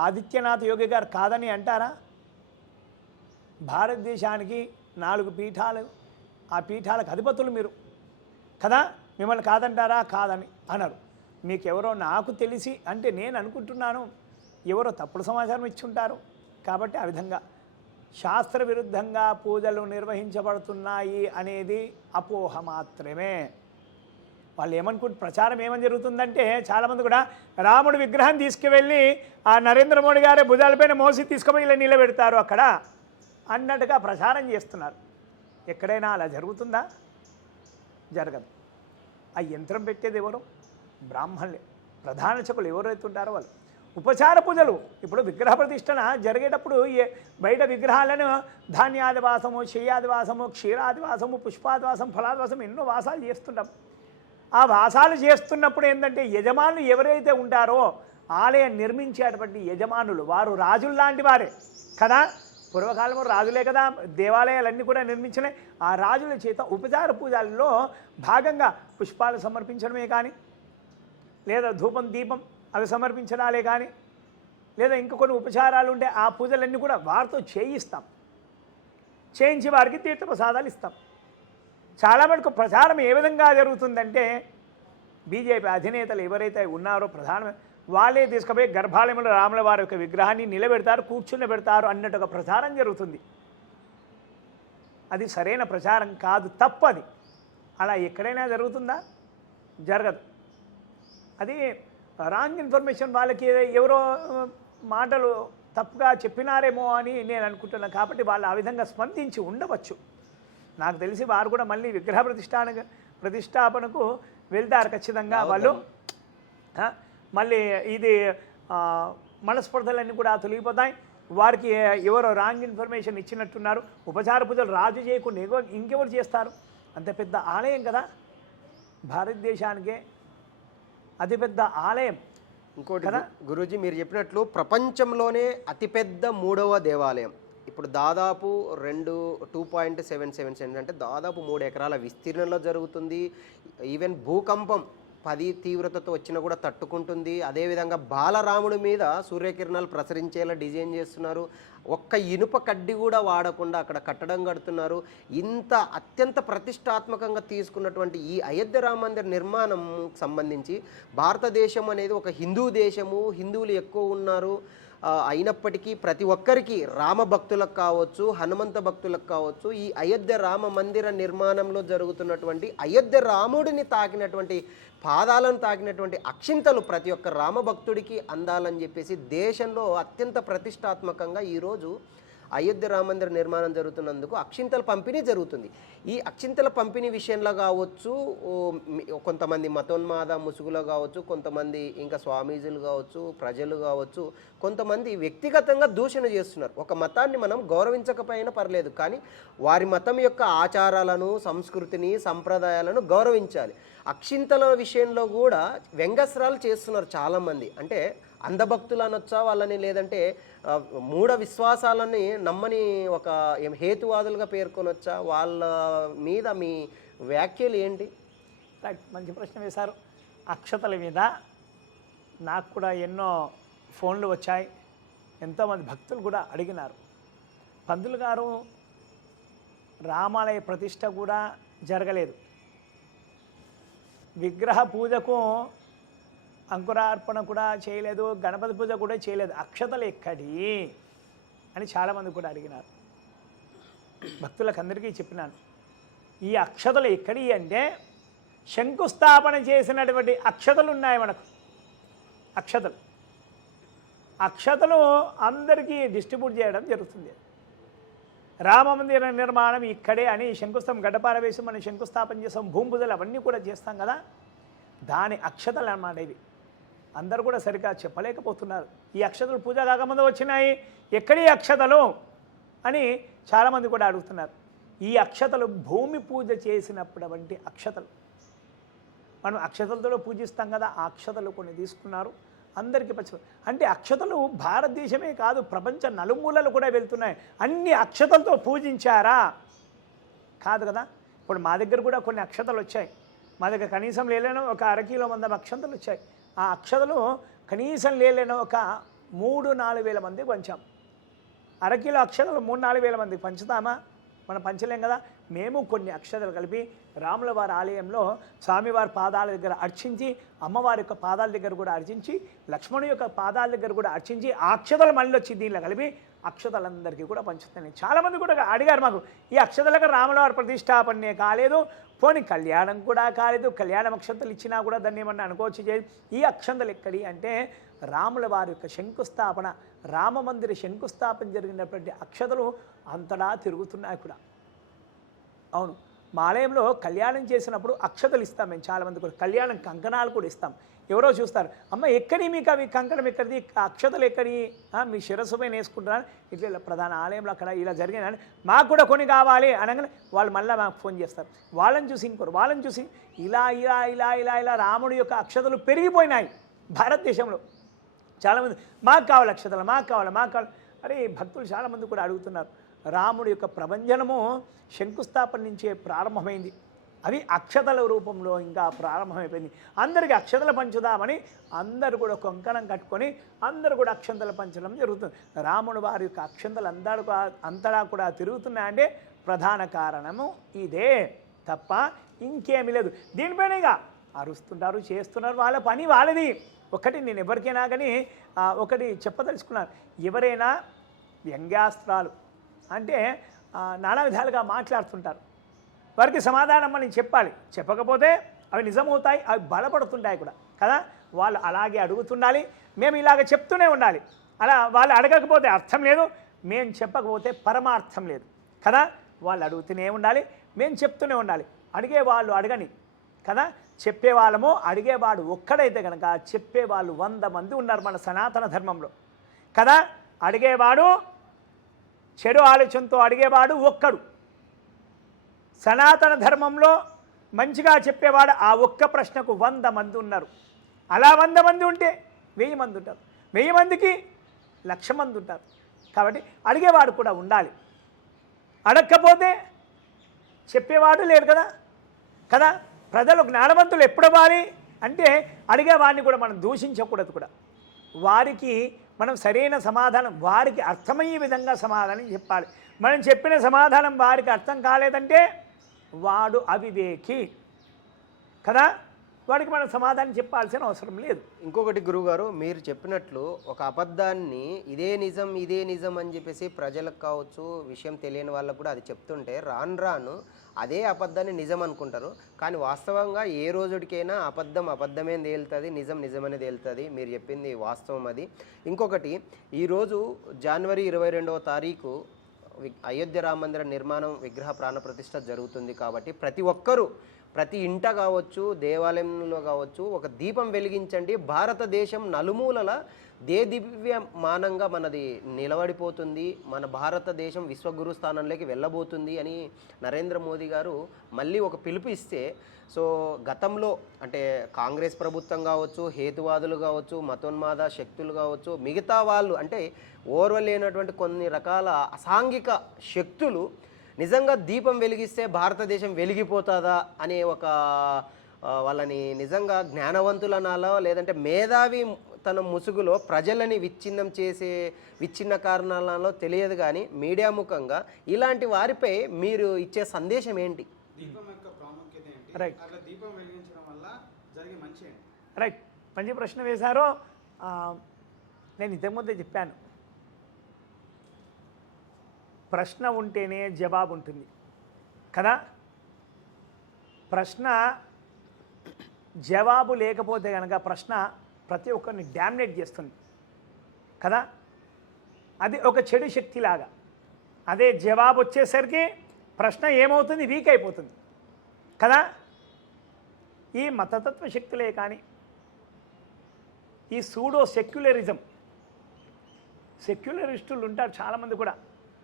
ఆదిత్యనాథ్ యోగి గారు కాదని అంటారా? భారతదేశానికి 4 పీఠాలు, ఆ పీఠాలకు అధిపతులు మీరు కదా, మిమ్మల్ని కాదంటారా? కాదని అనరు. మీకెవరో నాకు తెలిసి అంటే నేను అనుకుంటున్నాను ఎవరో తప్పుడు సమాచారం ఇచ్చుంటారు. కాబట్టి ఆ విధంగా శాస్త్ర విరుద్ధంగా పూజలు నిర్వహించబడుతున్నాయి అనేది అపోహ మాత్రమే. వాళ్ళు ఏమనుకుంటు ప్రచారం ఏమని జరుగుతుందంటే చాలామంది కూడా రాముడి విగ్రహం తీసుకువెళ్ళి ఆ నరేంద్ర మోడీ గారి భుజాలపైన మోసి తీసుకుపోయి ఇలా నిలబెడతారు అక్కడ అన్నట్టుగా ప్రచారం చేస్తున్నారు. ఎక్కడైనా అలా జరుగుతుందా? జరగదు. ఆ యంత్రం పెట్టేది ఎవరు? బ్రాహ్మణులే. ప్రధాన అర్చకులు ఎవరైతే ఉంటారో వాళ్ళు. ఉపచార పూజలు ఇప్పుడు విగ్రహ ప్రతిష్టన జరిగేటప్పుడు బయట విగ్రహాలను ధాన్యాదివాసము, శయ్యాదివాసము, క్షీరాదివాసము, పుష్పాదివాసం, ఫలాదివాసం ఎన్నో వాసాలు చేస్తుంటాం. ఆ వాసాలు చేస్తున్నప్పుడు ఏంటంటే యజమానులు ఎవరైతే ఉంటారో ఆలయం నిర్మించేటువంటి యజమానులు వారు రాజులు లాంటి వారే కదా. పూర్వకాలంలో రాజులే కదా దేవాలయాలన్నీ కూడా నిర్మించినాయి. ఆ రాజుల చేత ఉపచార పూజల్లో భాగంగా పుష్పాలు సమర్పించడమే కానీ, లేదా ధూపం దీపం అవి సమర్పించడాలే కానీ, లేదా ఇంకా కొన్ని ఉపచారాలు ఉంటే ఆ పూజలన్నీ కూడా వారితో చేయిస్తాం. చేయించి వారికి తీర్థప్రసాదాలు ఇస్తాం. చాలా మటుకు ప్రచారం ఏ విధంగా జరుగుతుందంటే, బీజేపీ అధినేతలు ఎవరైతే ఉన్నారో ప్రధాన వాళ్ళే తీసుకుపోయి గర్భాలయంలో రాముల వారి యొక్క విగ్రహాన్ని నిలబెడతారు, కూర్చుని అన్నట్టు ఒక ప్రచారం జరుగుతుంది. అది సరైన ప్రచారం కాదు, తప్పది. అలా ఎక్కడైనా జరుగుతుందా? జరగదు. అది రాంగ్ ఇన్ఫర్మేషన్. వాళ్ళకి ఎవరో మాటలు తప్పుగా చెప్పినారేమో అని నేను అనుకుంటున్నాను. కాబట్టి వాళ్ళు ఆ విధంగా స్పందించి ఉండవచ్చు. నాకు తెలిసి వారు కూడా మళ్ళీ విగ్రహ ప్రతిష్టాపనకు వెళ్తారు ఖచ్చితంగా. వాళ్ళు మళ్ళీ ఇది మనస్పర్ధలన్నీ కూడా తొలగిపోతాయి. వారికి ఎవరో రాంగ్ ఇన్ఫర్మేషన్ ఇచ్చినట్టున్నారు. ఉపచార పూజలు రాజు చేయకుండా ఇంకెవరు చేస్తారు? అంత పెద్ద ఆలయం కదా, భారతదేశానికే అతిపెద్ద ఆలయం. ఇంకోటి కదా గురూజీ, మీరు చెప్పినట్లు ప్రపంచంలోనే అతిపెద్ద 3వ దేవాలయం. ఇప్పుడు దాదాపు 2.77 అంటే దాదాపు 3 ఎకరాల విస్తీర్ణంలో జరుగుతుంది. ఈవెన్ భూకంపం 10 తీవ్రతతో వచ్చినా కూడా తట్టుకుంటుంది. అదేవిధంగా బాలరాముడి మీద సూర్యకిరణాలు ప్రసరించేలా డిజైన్ చేస్తున్నారు. ఒక్క ఇనుప కడ్డి కూడా వాడకుండా అక్కడ కట్టడం కడుతున్నారు. ఇంత అత్యంత ప్రతిష్టాత్మకంగా తీసుకున్నటువంటి ఈ అయోధ్య రామ మందిర్ నిర్మాణం సంబంధించి భారతదేశం అనేది ఒక హిందూ దేశము, హిందువులు ఎక్కువ ఉన్నారు. అయినప్పటికీ ప్రతి ఒక్కరికి రామ భక్తులకు కావచ్చు, హనుమంత భక్తులకు కావచ్చు, ఈ అయోధ్య రామ మందిర నిర్మాణంలో జరుగుతున్నటువంటి అయోధ్య రాముడిని తాకినటువంటి పాదాలను తాకినటువంటి అక్షింతలు ప్రతి ఒక్క రామ భక్తుడికి అందాలని చెప్పేసి దేశంలో అత్యంత ప్రతిష్టాత్మకంగా ఈరోజు అయోధ్య రామ మందిర నిర్మాణం జరుగుతున్నందుకు అక్షింతల పంపిణీ జరుగుతుంది. ఈ అక్షింతల పంపిణీ విషయంలో కావచ్చు, కొంతమంది మతోన్మాద ముసుగులో కావచ్చు, కొంతమంది ఇంకా స్వామీజీలు కావచ్చు, ప్రజలు కావచ్చు, కొంతమంది వ్యక్తిగతంగా దూషణ చేస్తున్నారు. ఒక మతాన్ని మనం గౌరవించకపోయినా పర్లేదు, కానీ వారి మతం యొక్క ఆచారాలను, సంస్కృతిని, సంప్రదాయాలను గౌరవించాలి. అక్షింతల విషయంలో కూడా వ్యంగ్యాస్త్రాలు చేస్తున్నారు చాలామంది. అంటే అంధభక్తులు అనొచ్చా వాళ్ళని, లేదంటే మూఢ విశ్వాసాలని నమ్మని ఒక హేతువాదులుగా పేర్కొనొచ్చా? వాళ్ళ మీద మీ వ్యాఖ్యలు ఏంటి? మంచి ప్రశ్న వేశారు. అక్షతల మీద నాకు కూడా ఎన్నో ఫోన్లు వచ్చాయి. ఎంతోమంది భక్తులు కూడా అడిగినారు, పంతులు గారు రామాలయ ప్రతిష్ట కూడా జరగలేదు, విగ్రహ పూజకు అంకురార్పణ కూడా చేయలేదు, గణపతి పూజ కూడా చేయలేదు, అక్షతలు ఎక్కడి అని చాలామంది కూడా అడిగినారు. భక్తులకు అందరికీ చెప్పినాను, ఈ అక్షతలు ఎక్కడి అంటే శంకుస్థాపన చేసినటువంటి అక్షతలు ఉన్నాయి మనకు. అక్షతలు అందరికీ డిస్ట్రిబ్యూట్ చేయడం జరుగుతుంది. రామ మందిర నిర్మాణం ఇక్కడే అని శంకుస్థాపన గడ్డపార వేసి మనం శంకుస్థాపన చేస్తాం, భూమి పూజలు అవన్నీ కూడా చేస్తాం కదా, దాని అక్షతలు అన్నమాట. ఇవి అందరూ కూడా సరిగ్గా చెప్పలేకపోతున్నారు. ఈ అక్షతలు పూజ కాకముందు వచ్చినాయి, ఎక్కడి అక్షతలు అని చాలామంది కూడా అడుగుతున్నారు. ఈ అక్షతలు భూమి పూజ చేసినప్పుడు వంటి అక్షతలు, మనం అక్షతలతో పూజిస్తాం కదా, ఆ అక్షతలు కొన్ని తీసుకున్నారు, అందరికీ అంటే అక్షతలు భారతదేశమే కాదు ప్రపంచ నలుమూలలు కూడా వెళ్తున్నాయి. అన్ని అక్షతలతో పూజించారా? కాదు కదా. ఇప్పుడు మా దగ్గర కూడా కొన్ని అక్షతలు వచ్చాయి. మా దగ్గర కనీసం లేలేనో ఒక 1/2 కిలో మంది అక్షతలు వచ్చాయి. ఆ అక్షతలు కనీసం లేలేనో ఒక 3-4 వేల మందికి పంచాం. 1/2 కిలో అక్షతలు 3-4 వేల మందికి పంచుతామా? మనం పంచలేం కదా. మేము కొన్ని అక్షతలు కలిపి రాముల వారి ఆలయంలో స్వామివారి పాదాల దగ్గర అర్చించి, అమ్మవారి యొక్క పాదాల దగ్గర కూడా అర్చించి, లక్ష్మణుడి యొక్క పాదాల దగ్గర కూడా అర్చించి, ఆ అక్షతలు మళ్ళీ వచ్చి దీనిలో కలిపి అక్షతలందరికీ కూడా పంచుతున్నాయి. చాలామంది కూడా అడిగారు మాకు, ఈ అక్షతలకు రాముల వారి ప్రతిష్టాపనే కాలేదు, పోనీ కళ్యాణం కూడా కాలేదు, కళ్యాణం అక్షంతలు ఇచ్చినా కూడా దాన్ని ఏమన్నా అనుకోవచ్చు. ఈ అక్షంతలు ఎక్కడి అంటే రాముల వారి యొక్క శంకుస్థాపన, రామమందిర శంకుస్థాపన జరిగినటువంటి అక్షతలు అంతటా తిరుగుతున్నాయి కూడా. అవును, మా ఆలయంలో కళ్యాణం చేసినప్పుడు అక్షతలు ఇస్తాం మేము చాలామంది కూడా. కళ్యాణం కంకణాలు కూడా ఇస్తాం. ఎవరో చూస్తారు, అమ్మ ఎక్కడి మీకు అవి కంకణం ఎక్కడిది, అక్షతలు ఎక్కడి, మీ శిరస్సు పైన వేసుకుంటున్నారు, ఇట్లా ప్రధాన ఆలయంలో అక్కడ ఇలా జరిగిందని మాకు కూడా కొన్ని కావాలి అనగానే వాళ్ళు మళ్ళీ మాకు ఫోన్ చేస్తారు. వాళ్ళని చూసి ఇంకోరు, వాళ్ళని చూసి ఇలా ఇలా ఇలా ఇలా ఇలా రాముడి యొక్క అక్షతలు పెరిగిపోయినాయి భారతదేశంలో. చాలామంది మాకు కావాలి అక్షతలు, మాకు కావాలి. అరే భక్తులు చాలామంది కూడా అడుగుతున్నారు. రాముడి యొక్క ప్రభంజనము శంకుస్థాపన నుంచే ప్రారంభమైంది. అవి అక్షతల రూపంలో ఇంకా ప్రారంభమైపోయింది. అందరికీ అక్షతలు పంచుదామని అందరూ కూడా కంకణం కట్టుకొని అందరూ కూడా అక్షంతలు పంచడం జరుగుతుంది. రాముడు వారి యొక్క అక్షంతలు అంతటా కూడా తిరుగుతున్నాయంటే ప్రధాన కారణము ఇదే తప్ప ఇంకేమీ లేదు. దీనిపైన ఇక అరుస్తుంటారు, చేస్తున్నారు, వాళ్ళ పని వాళ్ళది. ఒకటి నేను ఎవరికైనా కానీ ఒకటి చెప్పదలుచుకున్నాను. ఎవరైనా వ్యంగ్యాస్త్రాలు అంటే నానా విధాలుగా మాట్లాడుతుంటారు. వారికి సమాధానం మనం చెప్పాలి. చెప్పకపోతే అవి నిజమవుతాయి, అవి బలపడుతుంటాయి కూడా కదా. వాళ్ళు అలాగే అడుగుతుండాలి, మేము ఇలాగ చెప్తూనే ఉండాలి. అలా వాళ్ళు అడగకపోతే అర్థం లేదు, మేము చెప్పకపోతే పరమార్థం లేదు కదా. వాళ్ళు అడుగుతూనే ఉండాలి, మేము చెప్తూనే ఉండాలి. అడిగేవాళ్ళు అడగని కదా, చెప్పేవాళ్ళము అడిగేవాడు ఒక్కడైతే కనుక చెప్పేవాళ్ళు 100 మంది ఉన్నారు మన సనాతన ధర్మంలో కదా. అడిగేవాడు చెడు ఆలోచనతో అడిగేవాడు ఒక్కడు. సనాతన ధర్మంలో మంచిగా చెప్పేవాడు ఆ ఒక్క ప్రశ్నకు 100 మంది ఉన్నారు. అలా 100 మంది ఉంటే 1000 మంది ఉంటారు, 1000 మందికి 1,00,000 మంది ఉంటారు. కాబట్టి అడిగేవాడు కూడా ఉండాలి. అడగకపోతే చెప్పేవాడు లేడు కదా కదా. ప్రజలు జ్ఞానవంతులు ఎప్పుడవ్వాలి అంటే అడిగేవాడిని కూడా మనం దూషించకూడదు కూడా. వారికి మనం సరైన సమాధానం, వారికి అర్థమయ్యే విధంగా సమాధానం చెప్పాలి. మనం చెప్పిన సమాధానం వారికి అర్థం కాలేదంటే వాడు అవివేకి కదా. వాడికి మనం సమాధానం చెప్పాల్సిన అవసరం లేదు. ఇంకొకటి గురువుగారు, మీరు చెప్పినట్లు ఒక అబద్ధాన్ని ఇదే నిజం అని చెప్పేసి ప్రజలకు కావచ్చు, విషయం తెలియని వాళ్ళకు కూడా అది చెప్తుంటే రాను అదే అబద్ధాన్ని నిజం అనుకుంటారు. కానీ వాస్తవంగా ఏ రోజుడికైనా అబద్ధమే తేలుతుంది, నిజమనే తేలుతుంది. మీరు చెప్పింది వాస్తవం అది. ఇంకొకటి, ఈరోజు జనవరి 22వ తారీఖు అయోధ్య రామ మందిర నిర్మాణం విగ్రహ ప్రాణప్రతిష్ఠ జరుగుతుంది. కాబట్టి ప్రతి ఒక్కరూ ప్రతి ఇంట కావచ్చు, దేవాలయంలో కావచ్చు ఒక దీపం వెలిగించండి. భారతదేశం నలుమూలల దివ్యమానంగా మనది నిలబడిపోతుంది. మన భారతదేశం విశ్వగురు స్థానంలోకి వెళ్ళబోతుంది అని నరేంద్ర మోదీ గారు మళ్ళీ ఒక పిలుపు ఇస్తే, సో గతంలో అంటే కాంగ్రెస్ ప్రభుత్వం కావచ్చు, హేతువాదులు కావచ్చు, మతోన్మాద శక్తులు కావచ్చు, మిగతా వాళ్ళు అంటే ఓర్వలేనటువంటి కొన్ని రకాల అసాంఘిక శక్తులు నిజంగా దీపం వెలిగిస్తే భారతదేశం వెలిగిపోతుందా అనే ఒక వాళ్ళని నిజంగా జ్ఞానవంతులనాలో లేదంటే మేధావి తన ముసుగులో ప్రజలని విచ్ఛిన్న కారణాలలో తెలియదు. కానీ మీడియా ముఖంగా ఇలాంటి వారిపై మీరు ఇచ్చే సందేశం ఏంటి? దీపం యొక్క ప్రాముఖ్యత ఏంటి? రైట్, అట్లా దీపం వెలిగించడం వల్ల జరిగే మంచి ఏంటి? రైట్, మంచి ప్రశ్న వేశారు. నేను ఇంతకుముందే చెప్పాను, ప్రశ్న ఉంటేనే జవాబు ఉంటుంది కదా. ప్రశ్న జవాబు లేకపోతే కనుక ప్రశ్న ప్రతి ఒక్కరిని డామినేట్ చేస్తుంది కదా. అది ఒక చెడు శక్తిలాగా. అదే జవాబు వచ్చేసరికి ప్రశ్న ఏమవుతుంది, వీక్ అయిపోతుంది కదా. ఈ మతతత్వ శక్తులే కానీ ఈ సూడో సెక్యులరిస్టులు ఉంటారు చాలామంది కూడా.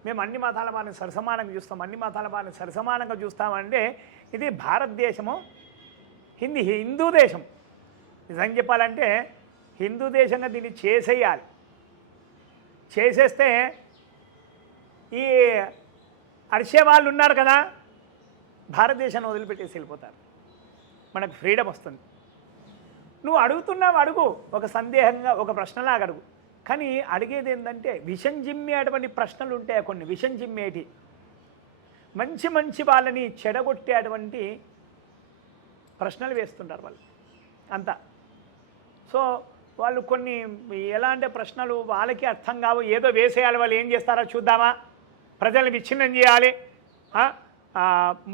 మేము అన్ని మతాల వారిని సరసమానంగా చూస్తామంటే ఇది భారతదేశము హిందూ దేశం. నిజంగా చెప్పాలంటే హిందూ దేశంగా దీన్ని చేసేయాలి. చేసేస్తే ఈ అరిసే వాళ్ళు ఉన్నారు కదా, భారతదేశాన్ని వదిలిపెట్టేసి వెళ్ళిపోతారు. మనకు ఫ్రీడమ్ వస్తుంది. నువ్వు అడుగుతున్నావు, అడుగు, ఒక సందేహంగా ఒక ప్రశ్నలాగా అడుగు. కానీ అడిగేది ఏంటంటే విషం జిమ్మేటువంటి ప్రశ్నలు ఉంటాయి. కొన్ని విషం జిమ్మేటి మంచి వాళ్ళని చెడగొట్టేటువంటి ప్రశ్నలు వేస్తుంటారు వాళ్ళు అంతా. సో వాళ్ళు కొన్ని ఎలాంటి ప్రశ్నలు వాళ్ళకి అర్థం కావు, ఏదో వేసేయాలి. వాళ్ళు ఏం చేస్తారో చూద్దామా, ప్రజల్ని విచ్ఛిన్నం చేయాలి,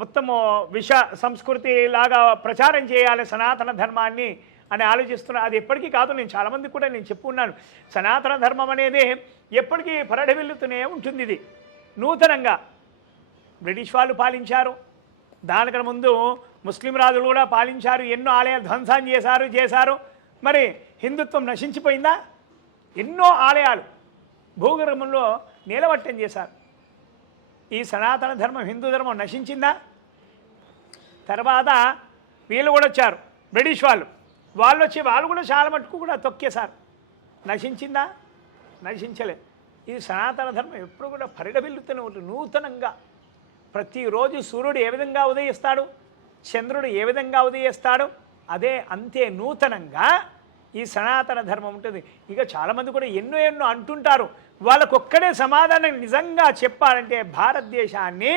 మొత్తము విష సంస్కృతి లాగా ప్రచారం చేయాలి సనాతన ధర్మాన్ని అని ఆలోచిస్తున్నారు. అది ఎప్పటికీ కాదు. నేను చాలామంది కూడా నేను చెప్పుకున్నాను, సనాతన ధర్మం అనేది ఎప్పటికీ పరిఢవిల్లుతూనే ఉంటుంది. ఇది నూతనంగా బ్రిటిష్ వాళ్ళు పాలించారు, దానికన్నా ముందు ముస్లిం రాజులు కూడా పాలించారు, ఎన్నో ఆలయాలు ధ్వంసం చేశారు. మరి హిందుత్వం నశించిపోయిందా? ఎన్నో ఆలయాలు భూగర్భంలో నీలవట్టం చేశారు. ఈ సనాతన ధర్మం, హిందూ ధర్మం నశించిందా? తర్వాత వీళ్ళు కూడా వచ్చారు, బ్రిటిష్ వాళ్ళు వచ్చి వాళ్ళు కూడా చాలా మటుకు కూడా తొక్కేశారు. నశించిందా? నశించలేదు. ఈ సనాతన ధర్మం ఎప్పుడు కూడా పరిడవిల్లుతూనే ఉంటుంది నూతనంగా. ప్రతిరోజు సూర్యుడు ఏ విధంగా ఉదయిస్తాడు, చంద్రుడు ఏ విధంగా ఉదయిస్తాడు, అదే అంతే నూతనంగా ఈ సనాతన ధర్మం ఉంటుంది. ఇక చాలామంది కూడా ఎన్నో ఎన్నో అంటుంటారు. వాళ్ళకొక్కడే సమాధానం నిజంగా చెప్పాలంటే భారతదేశాన్ని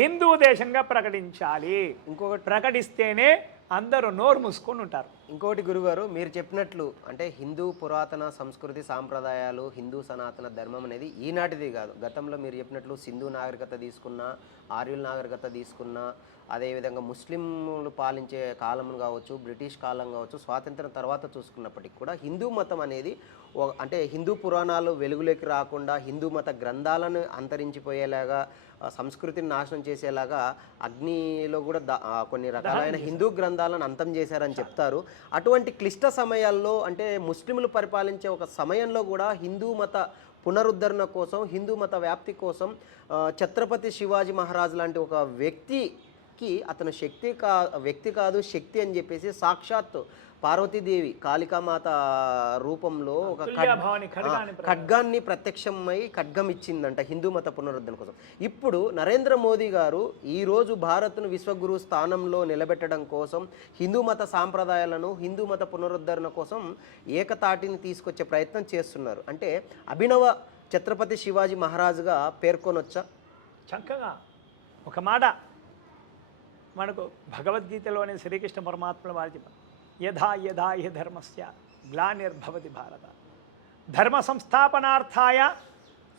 హిందూ దేశంగా ప్రకటించాలి. ఇంకొకటి ప్రకటిస్తేనే అందరూ నోరు మూసుకొని ఉంటారు. ఇంకోటి గురుగారు, మీరు చెప్పినట్లు అంటే హిందూ పురాతన సంస్కృతి సాంప్రదాయాలు, హిందూ సనాతన ధర్మం అనేది ఈనాటిది కాదు. గతంలో మీరు చెప్పినట్లు సింధు నాగరికత తీసుకున్నా, ఆర్యుల నాగరికత తీసుకున్నా, అదేవిధంగా ముస్లింలు పాలించే కాలం కావచ్చు, బ్రిటిష్ కాలం కావచ్చు, స్వాతంత్రం తర్వాత చూసుకున్నప్పటికీ కూడా హిందూ మతం అనేది అంటే హిందూ పురాణాలు వెలుగులోకి రాకుండా, హిందూ మత గ్రంథాలను అంతరించిపోయేలాగా, సంస్కృతిని నాశనం చేసేలాగా అగ్నిలో కూడా కొన్ని రకాలైన హిందూ గ్రంథాలను అంతం చేశారని చెప్తారు. అటువంటి క్లిష్ట సమయాల్లో అంటే ముస్లింలు పరిపాలించే ఒక సమయంలో కూడా హిందూ మత పునరుద్ధరణ కోసం, హిందూ మత వ్యాప్తి కోసం ఛత్రపతి శివాజీ మహారాజ్ లాంటి ఒక వ్యక్తికి అతను వ్యక్తి కాదు శక్తి అని చెప్పేసి సాక్షాత్ పార్వతీదేవి కాళికామాత రూపంలో ఒక ఖడ్గాన్ని ప్రత్యక్షమై ఖడ్గం ఇచ్చిందంట హిందూ మత పునరుద్ధరణ కోసం. ఇప్పుడు నరేంద్ర మోదీ గారు ఈరోజు భారత్ను విశ్వగురు స్థానంలో నిలబెట్టడం కోసం, హిందూ మత సాంప్రదాయాలను, హిందూ మత పునరుద్ధరణ కోసం ఏకతాటిని తీసుకొచ్చే ప్రయత్నం చేస్తున్నారు. అంటే అభినవ ఛత్రపతి శివాజీ మహారాజుగా పేర్కొనొచ్చా? చక్కగా ఒక మాట మనకు భగవద్గీతలోనే శ్రీకృష్ణ పరమాత్మల వారి చెప్పారు, యథా యథా హి ధర్మస్య గ్లానిర్భవతి భారత ధర్మ సంస్థాపనార్థాయ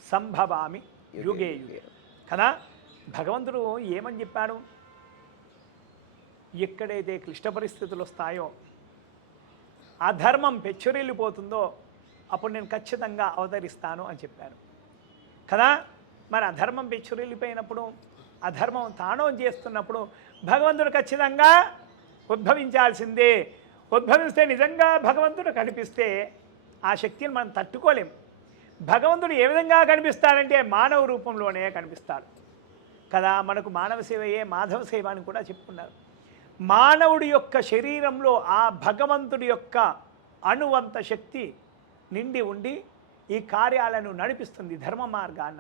సంభవామి యుగే యుగే. కదా భగవంతుడు ఏమని చెప్పాడు? ఎక్కడైతే క్లిష్ట పరిస్థితులు వస్తాయో, అధర్మం పెచ్చురెళ్ళిపోతుందో అప్పుడు నేను ఖచ్చితంగా అవతరిస్తాను అని చెప్పారు కదా. మరి అధర్మం పెచ్చురెళ్ళిపోయినప్పుడు, అధర్మం తాండవం చేస్తున్నప్పుడు భగవంతుడు ఖచ్చితంగా ఉద్భవించాల్సిందే. ఉద్భవిస్తే నిజంగా భగవంతుడు కనిపిస్తే ఆ శక్తిని మనం తట్టుకోలేం. భగవంతుడు ఏ విధంగా కనిపిస్తాడంటే మానవ రూపంలోనే కనిపిస్తాడు కదా. మనకు మానవ సేవయే మాధవ సేవ అని కూడా చెప్పుకున్నారు. మానవుడి యొక్క శరీరంలో ఆ భగవంతుడి యొక్క అణువంత శక్తి నిండి ఉండి ఈ కార్యాలను నడిపిస్తుంది ధర్మ మార్గాన.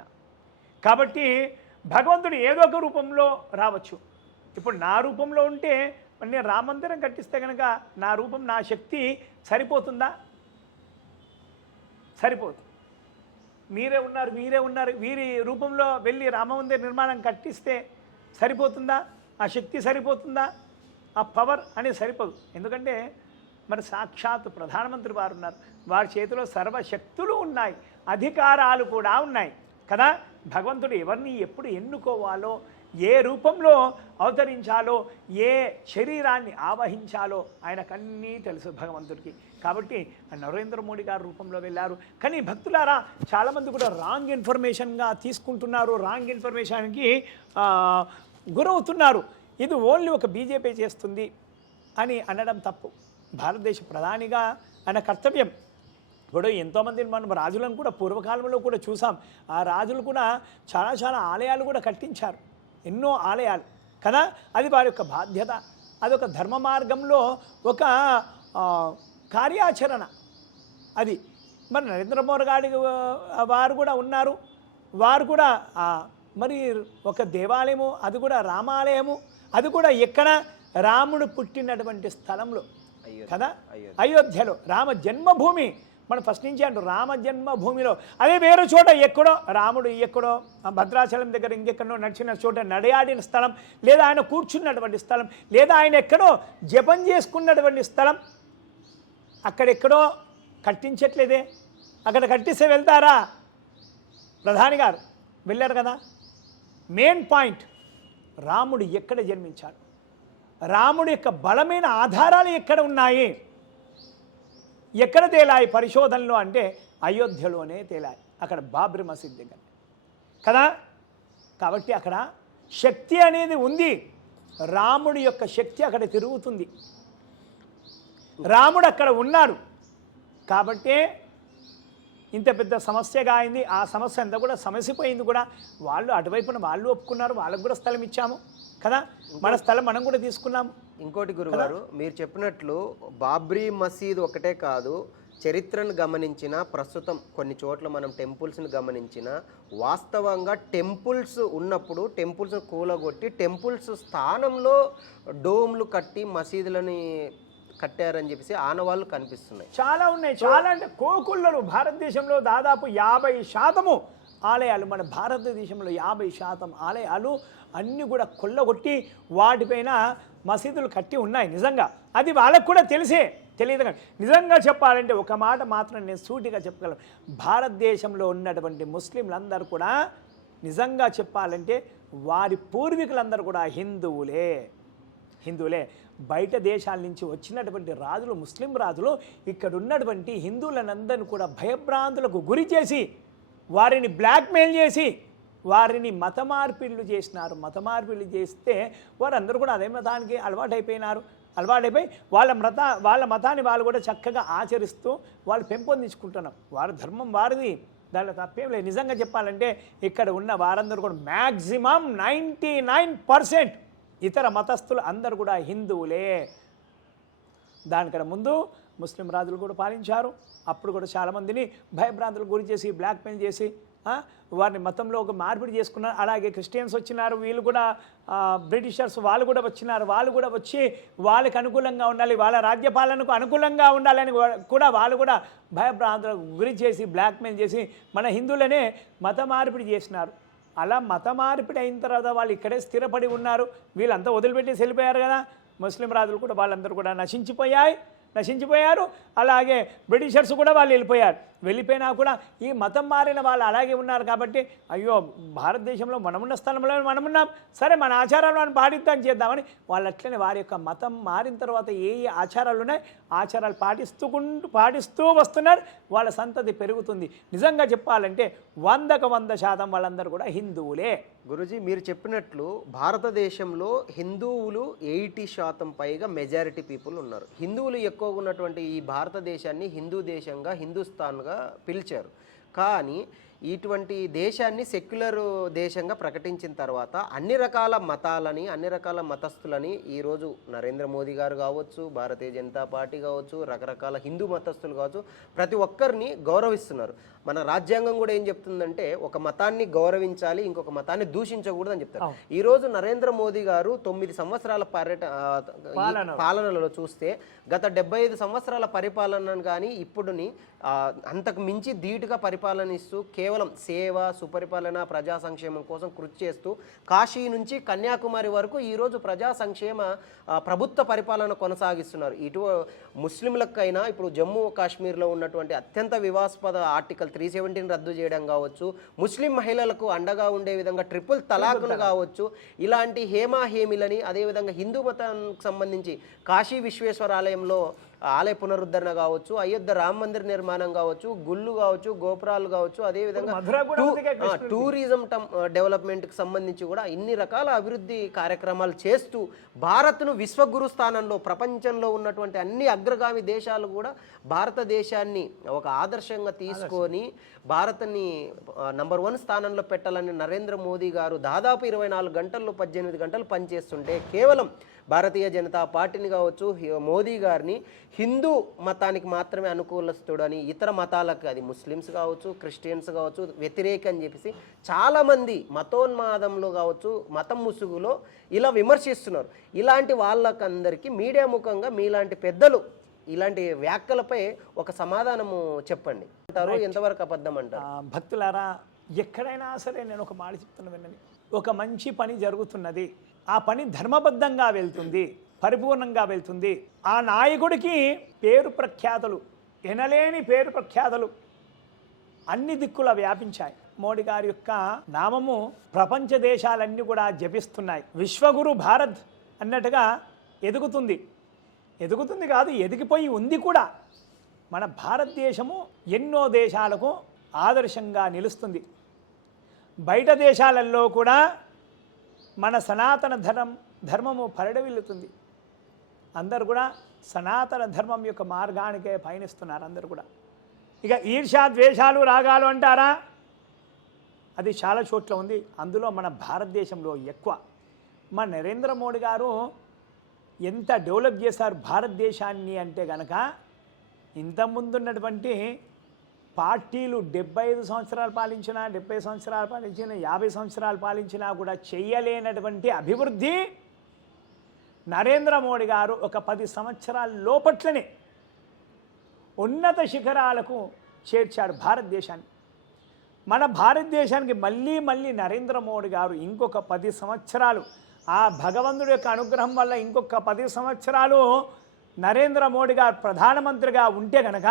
కాబట్టి భగవంతుడు ఏదో ఒక రూపంలో రావచ్చు. ఇప్పుడు నా రూపంలో ఉంటే నేను రామందిరం కట్టిస్తే కనుక నా రూపం, నా శక్తి సరిపోతుందా? సరిపోదు. మీరే ఉన్నారు, వీరి రూపంలో వెళ్ళి రామమందిర నిర్మాణం కట్టిస్తే సరిపోతుందా? ఆ శక్తి సరిపోతుందా? ఆ పవర్ అనేది సరిపోదు. ఎందుకంటే మరి సాక్షాత్ ప్రధానమంత్రి వారు ఉన్నారు, వారి చేతిలో సర్వశక్తులు ఉన్నాయి, అధికారాలు కూడా ఉన్నాయి కదా. భగవంతుడు ఎవరిని ఎప్పుడు ఎన్నుకోవాలో, ఏ రూపంలో అవతరించాలో, ఏ శరీరాన్ని ఆవహించాలో ఆయనకన్నీ తెలుసు భగవంతుడికి. కాబట్టి నరేంద్ర మోడీ గారు రూపంలో వెళ్ళారు. కానీ భక్తులారా చాలామంది కూడా రాంగ్ ఇన్ఫర్మేషన్గా తీసుకుంటున్నారు, రాంగ్ ఇన్ఫర్మేషన్కి గురవుతున్నారు. ఇది ఓన్లీ ఒక బీజేపీ చేస్తుంది అని అనడం తప్పు. భారతదేశ ప్రధానిగా ఆయన కర్తవ్యం. ఇప్పుడు ఎంతోమంది మనం రాజులను కూడా పూర్వకాలంలో కూడా చూసాం. ఆ రాజులు కూడా చాలా చాలా ఆలయాలు కూడా కట్టించారు, ఎన్నో ఆలయాలు కదా. అది వారి యొక్క బాధ్యత, అదొక ధర్మ మార్గంలో ఒక కార్యాచరణ అది. మరి నరేంద్ర మోదీ గారి వారు కూడా ఉన్నారు, వారు కూడా మరి ఒక దేవాలయము, అది కూడా రామాలయము, అది కూడా ఎక్కడ? రాముడు పుట్టినటువంటి స్థలంలో కదా, అయోధ్యలో రామ జన్మభూమి. మనం ఫస్ట్ నుంచి అంటూ రామ జన్మభూమిలో, అదే వేరే చోట ఎక్కడో రాముడు ఎక్కడో భద్రాచలం దగ్గర ఇంకెక్కడో నడిచిన చోట నడయాడిన స్థలం, లేదా ఆయన కూర్చున్నటువంటి స్థలం, లేదా ఆయన ఎక్కడో జపం చేసుకున్నటువంటి స్థలం, అక్కడెక్కడో కట్టించట్లేదే. అక్కడ కట్టిస్తే వెళ్తారా? ప్రధాని గారు వెళ్ళారు కదా. మెయిన్ పాయింట్, రాముడు ఎక్కడ జన్మించాడు, రాముడి యొక్క బలమైన ఆధారాలు ఎక్కడ ఉన్నాయి, ఎక్కడ తేలాయి పరిశోధనలో అంటే అయోధ్యలోనే తేలాయి, అక్కడ బాబ్రీ మసీద్ దగ్గర కదా. కాబట్టి అక్కడ శక్తి అనేది ఉంది, రాముడి యొక్క శక్తి అక్కడ తిరుగుతుంది, రాముడు అక్కడ ఉన్నాడు. కాబట్టే ఇంత పెద్ద సమస్యగా అయింది. ఆ సమస్య అంతా కూడా సమసిపోయింది కూడా. వాళ్ళు అటువైపున వాళ్ళు ఒప్పుకున్నారు, వాళ్ళకు కూడా స్థలం ఇచ్చాము కదా, మన స్థలం మనం కూడా తీసుకున్నాము. ఇంకోటి గురుగారు, మీరు చెప్పినట్లు బాబ్రీ మసీద్ ఒకటే కాదు, చరిత్రను గమనించిన ప్రస్తుతం కొన్ని చోట్ల మనం టెంపుల్స్ని గమనించిన వాస్తవంగా టెంపుల్స్ ఉన్నప్పుడు టెంపుల్స్ని కూలగొట్టి టెంపుల్స్ స్థానంలో డోమ్లు కట్టి మసీదులని కట్టారని చెప్పేసి ఆనవాళ్ళు కనిపిస్తున్నాయి. చాలా ఉన్నాయి, చాలా అంటే కోకుళ్ళలు. భారతదేశంలో దాదాపు 50% ఆలయాలు, మన భారతదేశంలో 50% ఆలయాలు అన్నీ కూడా కొల్లగొట్టి వాటిపైన మసీదులు కట్టి ఉన్నాయి. నిజంగా అది వాళ్ళకు కూడా తెలియదు. కానీ నిజంగా చెప్పాలంటే ఒక మాట మాత్రం నేను సూటిగా చెప్పగలను, భారతదేశంలో ఉన్నటువంటి ముస్లింలందరూ కూడా నిజంగా చెప్పాలంటే వారి పూర్వీకులందరూ కూడా హిందువులే. బయట దేశాల నుంచి వచ్చినటువంటి రాజులు, ముస్లిం రాజులు ఇక్కడ ఉన్నటువంటి హిందువులందరినీ కూడా భయభ్రాంతులకు గురి చేసి వారిని బ్లాక్మెయిల్ చేసి వారిని మత మార్పిళ్ళు చేసినారు. మత మార్పిళ్ళు చేస్తే వారందరూ కూడా అదే మతానికి అలవాటైపోయి వాళ్ళ మతాన్ని వాళ్ళు కూడా చక్కగా ఆచరిస్తూ వాళ్ళు పెంపొందించుకుంటున్నారు. వారి ధర్మం వారిది, దాంట్లో తప్పేం లేదు. నిజంగా చెప్పాలంటే ఇక్కడ ఉన్న వారందరూ కూడా మ్యాక్సిమం 99% ఇతర మతస్థులు అందరూ కూడా హిందువులే. దానికన్నా ముందు ముస్లిం రాజులు కూడా పాలించారు. అప్పుడు కూడా చాలామందిని భయభ్రాంతులకు గురి చేసి బ్లాక్మెయిల్ చేసి వారిని మతంలో ఒక మార్పిడి చేసుకున్నారు. అలాగే క్రిస్టియన్స్ వచ్చినారు, వీళ్ళు కూడా బ్రిటిషర్స్ వాళ్ళు కూడా వచ్చినారు. వాళ్ళు కూడా వచ్చి వాళ్ళకి అనుకూలంగా ఉండాలి, వాళ్ళ రాజ్యపాలనకు అనుకూలంగా ఉండాలని కూడా వాళ్ళు కూడా భయభ్రాంతులకు గురి చేసి బ్లాక్మెయిల్ చేసి మన హిందువులనే మత మార్పిడి చేసినారు. అలా మత మార్పిడి అయిన తర్వాత వాళ్ళు ఇక్కడే స్థిరపడి ఉన్నారు. వీళ్ళంతా వదిలిపెట్టేసి వెళ్ళిపోయారు కదా. ముస్లిం రాజులు కూడా వాళ్ళందరూ కూడా నశించిపోయారు. అలాగే బ్రిటిషర్స్ కూడా వాళ్ళు వెళ్ళిపోయినా కూడా ఈ మతం మారిన వాళ్ళు అలాగే ఉన్నారు. కాబట్టి అయ్యో భారతదేశంలో మనమున్న స్థలంలో మనమున్నాం, సరే మన ఆచారాలను పాటిద్దాం చేద్దామని వాళ్ళు అట్లనే వారి యొక్క మతం మారిన తర్వాత ఏ ఆచారాలు ఉన్నాయి ఆచారాలు పాటిస్తూ వస్తున్నారు. వాళ్ళ సంతతి పెరుగుతుంది. నిజంగా చెప్పాలంటే 100% వాళ్ళందరూ కూడా హిందువులే. గురూజీ, మీరు చెప్పినట్లు భారతదేశంలో హిందువులు 80% పైగా మెజారిటీ పీపుల్ ఉన్నారు. హిందువులు ఎక్కువగా ఉన్నటువంటి ఈ భారతదేశాన్ని హిందూ దేశంగా, హిందుస్థాన్గా పిలిచారు. కానీ ఇటువంటి దేశాన్ని సెక్యులర్ దేశంగా ప్రకటించిన తర్వాత అన్ని రకాల మతాలని, అన్ని రకాల మతస్థులని ఈరోజు నరేంద్ర మోదీ గారు కావచ్చు, భారతీయ జనతా పార్టీ కావచ్చు, రకరకాల హిందూ మతస్థులు కావచ్చు, ప్రతి ఒక్కరిని గౌరవిస్తున్నారు. మన రాజ్యాంగం కూడా ఏం చెప్తుందంటే ఒక మతాన్ని గౌరవించాలి, ఇంకొక మతాన్ని దూషించకూడదు అని చెప్తారు. ఈరోజు నరేంద్ర మోదీ గారు 9 సంవత్సరాల పాలనలో చూస్తే గత 75 సంవత్సరాల పరిపాలనను కానీ ఇప్పుడుని అంతకు మించి ధీటుగా పరిపాలన ఇస్తూ కేవలం సేవ, సుపరిపాలన, ప్రజా సంక్షేమం కోసం కృషి చేస్తూ కాశీ నుంచి కన్యాకుమారి వరకు ఈరోజు ప్రజా సంక్షేమ ప్రభుత్వ పరిపాలన కొనసాగిస్తున్నారు. ఇటు ముస్లింలకైనా ఇప్పుడు జమ్మూ కాశ్మీర్లో ఉన్నటువంటి అత్యంత వివాదాస్పద ఆర్టికల్ 370 రద్దు చేయడం కావచ్చు, ముస్లిం మహిళలకు అండగా ఉండే విధంగా ట్రిపుల్ తలాక్ను కావచ్చు, ఇలాంటి హేమిలని, అదేవిధంగా హిందూ మతానికి సంబంధించి కాశీ విశ్వేశ్వర ఆలయంలో ఆలయ పునరుద్ధరణ కావచ్చు, అయోధ్య రామ మందిర్ నిర్మాణం కావచ్చు, గుళ్ళు కావచ్చు, గోపురాలు కావచ్చు, అదేవిధంగా టూరిజం డెవలప్మెంట్కి సంబంధించి కూడా ఇన్ని రకాల అభివృద్ధి కార్యక్రమాలు చేస్తూ భారత్ను విశ్వగురు స్థానంలో, ప్రపంచంలో ఉన్నటువంటి అన్ని అగ్రగామి దేశాలు కూడా భారతదేశాన్ని ఒక ఆదర్శంగా తీసుకొని భారత్ని నంబర్ 1 స్థానంలో పెట్టాలని నరేంద్ర మోదీ గారు దాదాపు 24 గంటల్లో 18 గంటలు పనిచేస్తుంటే కేవలం భారతీయ జనతా పార్టీని కావచ్చు, మోదీ గారిని హిందూ మతానికి మాత్రమే అనుకూలస్తుడని, ఇతర మతాలకు, అది ముస్లిమ్స్ కావచ్చు, క్రిస్టియన్స్ కావచ్చు, వ్యతిరేక అని చెప్పేసి చాలామంది మతోన్మాదంలో కావచ్చు, మతం ముసుగులో ఇలా విమర్శిస్తున్నారు. ఇలాంటి వాళ్ళకందరికీ మీడియా ముఖంగా మీలాంటి పెద్దలు ఇలాంటి వ్యాఖ్యలపై ఒక సమాధానము చెప్పండి అంటారు. ఎంతవరకు అబద్ధం అంటారు? భక్తులారా, ఎక్కడైనా సరే నేను ఒక మాట చెప్తున్నా వినండి. ఒక మంచి పని జరుగుతున్నది, ఆ పని ధర్మబద్ధంగా వెళ్తుంది, పరిపూర్ణంగా వెళ్తుంది. ఆ నాయకుడికి పేరు ప్రఖ్యాతలు, ఎనలేని పేరు ప్రఖ్యాతలు అన్ని దిక్కుల వ్యాపించాయి. మోడీ గారి యొక్క నామము ప్రపంచ దేశాలన్నీ కూడా జపిస్తున్నాయి. విశ్వగురు భారత్ అన్నట్టుగా ఎదుగుతుంది కాదు, ఎదిగిపోయి ఉంది కూడా. మన భారతదేశము ఎన్నో దేశాలకు ఆదర్శంగా నిలుస్తుంది. బయట దేశాలలో కూడా మన సనాతన ధర్మము పరిడవిల్లుతుంది. అందరు కూడా సనాతన ధర్మం యొక్క మార్గానికే పయనిస్తున్నారు అందరు కూడా. ఇక ఈర్ష్యా, ద్వేషాలు, రాగాలు అంటారా, అది చాలా చోట్ల ఉంది. అందులో మన భారతదేశంలో ఎక్కువ. మన నరేంద్ర మోడీ గారు ఎంత డెవలప్ చేశారు భారతదేశాన్ని అంటే కనుక ఇంతకుముందున్నటువంటి పార్టీలు 75 సంవత్సరాలు పాలించినా 70 సంవత్సరాలు పాలించినా 50 సంవత్సరాలు పాలించినా కూడా చేయలేనటువంటి అభివృద్ధి నరేంద్ర మోడీ గారు ఒక 10 సంవత్సరాల లోపట్లనే ఉన్నత శిఖరాలకు చేర్చాడు భారతదేశాన్ని. మన భారతదేశానికి మళ్ళీ నరేంద్ర మోడీ గారు ఇంకొక 10 సంవత్సరాలు ఆ భగవంతుడి యొక్క అనుగ్రహం వల్ల ఇంకొక 10 సంవత్సరాలు నరేంద్ర మోడీ గారు ప్రధానమంత్రిగా ఉంటే గనక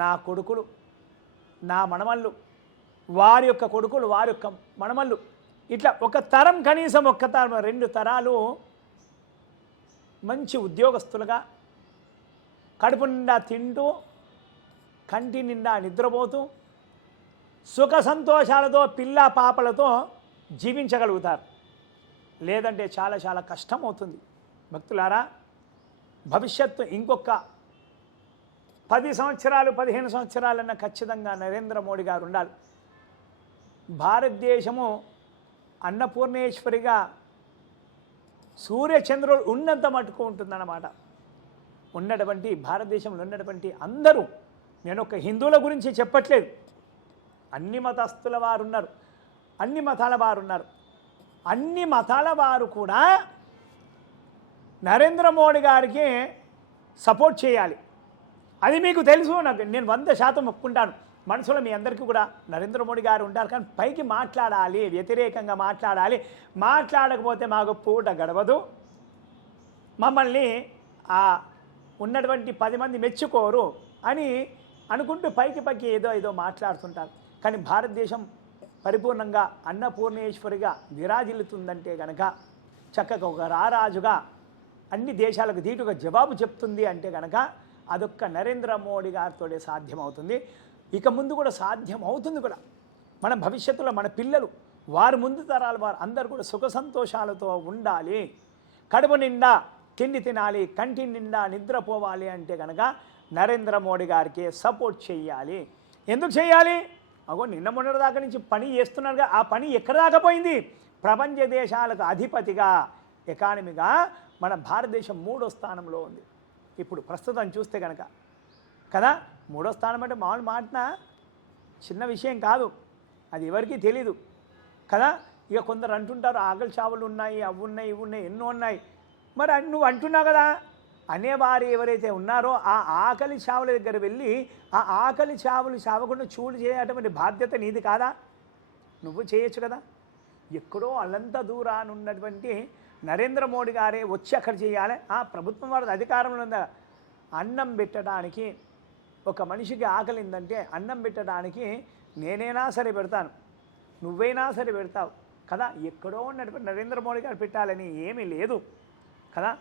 నా కొడుకులు, నా మనమళ్ళు, వారి యొక్క కొడుకులు, వారి యొక్క మనమళ్ళు, ఇట్లా ఒక తరం, కనీసం ఒక్క తరం 2 తరాలు మంచి ఉద్యోగస్తులుగా కడుపు నిండా తింటూ కంటి నిండా నిద్రపోతూ సుఖ సంతోషాలతో పిల్ల పాపలతో జీవించగలుగుతారు. లేదంటే చాలా చాలా కష్టం అవుతుంది. భక్తులారా, భవిష్యత్తు ఇంకొక 10 సంవత్సరాలు 15 సంవత్సరాలన్నా ఖచ్చితంగా నరేంద్ర మోడీ గారు ఉండాలి. భారతదేశము అన్నపూర్ణేశ్వరిగా సూర్యచంద్రులు ఉన్నంత మటుకు ఉంటుందన్నమాట. ఉన్నటువంటి భారతదేశంలో ఉన్నటువంటి అందరూ, నేను ఒక హిందువుల గురించి చెప్పట్లేదు, అన్ని మతస్థుల వారు ఉన్నారు, అన్ని మతాల వారు ఉన్నారు. అన్ని మతాల వారు కూడా నరేంద్ర మోడీ గారికి సపోర్ట్ చేయాలి. అది మీకు తెలుసు, నేను 100% ఒప్పుకుంటాను. మనసులో మీ అందరికీ కూడా నరేంద్ర మోడీ గారు ఉంటారు, కానీ పైకి మాట్లాడాలి, వ్యతిరేకంగా మాట్లాడాలి. మాట్లాడకపోతే మాకు పూట గడవదు, మమ్మల్ని ఉన్నటువంటి 10 మంది మెచ్చుకోరు అని అనుకుంటూ పైకి ఏదో మాట్లాడుతుంటారు. కానీ భారతదేశం పరిపూర్ణంగా అన్నపూర్ణేశ్వరిగా విరాజిల్లుతుందంటే కనుక, చక్కగా ఒక రారాజుగా అన్ని దేశాలకు ధీటుగా జవాబు చెప్తుంది అంటే కనుక అదొక్క నరేంద్ర మోడీ గారితోనే సాధ్యమవుతుంది. ఇక ముందు కూడా సాధ్యం అవుతుంది కూడా. మన భవిష్యత్తులో మన పిల్లలు, వారు ముందు తరాల వారు అందరూ కూడా సుఖ సంతోషాలతో ఉండాలి, కడుపు నిండా తిండి తినాలి, కంటి నిండా నిద్రపోవాలి అంటే కనుక నరేంద్ర మోడీ గారికి సపోర్ట్ చేయాలి. ఎందుకు చేయాలి? అగో నిన్న మొన్నటి దాకా నుంచి పని చేస్తున్నారుగా, ఆ పని ఎక్కడ దాకా పోయింది? ప్రపంచ దేశాలకు అధిపతిగా, ఎకానమీగా మన భారతదేశం 3వ స్థానంలో ఉంది ఇప్పుడు ప్రస్తుతం చూస్తే కనుక. కదా, 3వ స్థానం అంటే మామూలు మాటన చిన్న విషయం కాదు, అది ఎవరికీ తెలీదు కదా. ఇక కొందరు అంటుంటారు ఆకలి చావులు ఉన్నాయి, అవి ఉన్నాయి, ఇవి ఉన్నాయి, ఎన్నో ఉన్నాయి. మరి నువ్వు అంటున్నావు కదా, అనేవారు ఎవరైతే ఉన్నారో ఆ ఆకలి చావుల దగ్గర వెళ్ళి ఆ ఆకలి చావులు చావకుండా చూడు చేయటువంటి బాధ్యత నీది కాదా? నువ్వు చేయొచ్చు కదా. ఎక్కడో అల్లంత దూరాన్ని ఉన్నటువంటి నరేంద్ర మోడీ గారే వచ్చి అక్కడ చేయాలి. ఆ ప్రభుత్వం వారి అధికారంలో ఉందా? అన్నం పెట్టడానికి, ఒక మనిషికి ఆకలిందంటే అన్నం పెట్టడానికి నేనైనా సరే పెడతాను, నువ్వైనా సరే పెడతావు కదా. ఎక్కడో ఉన్నటువంటి నరేంద్ర మోడీ గారు పెట్టాలని ఏమీ లేదు కదా.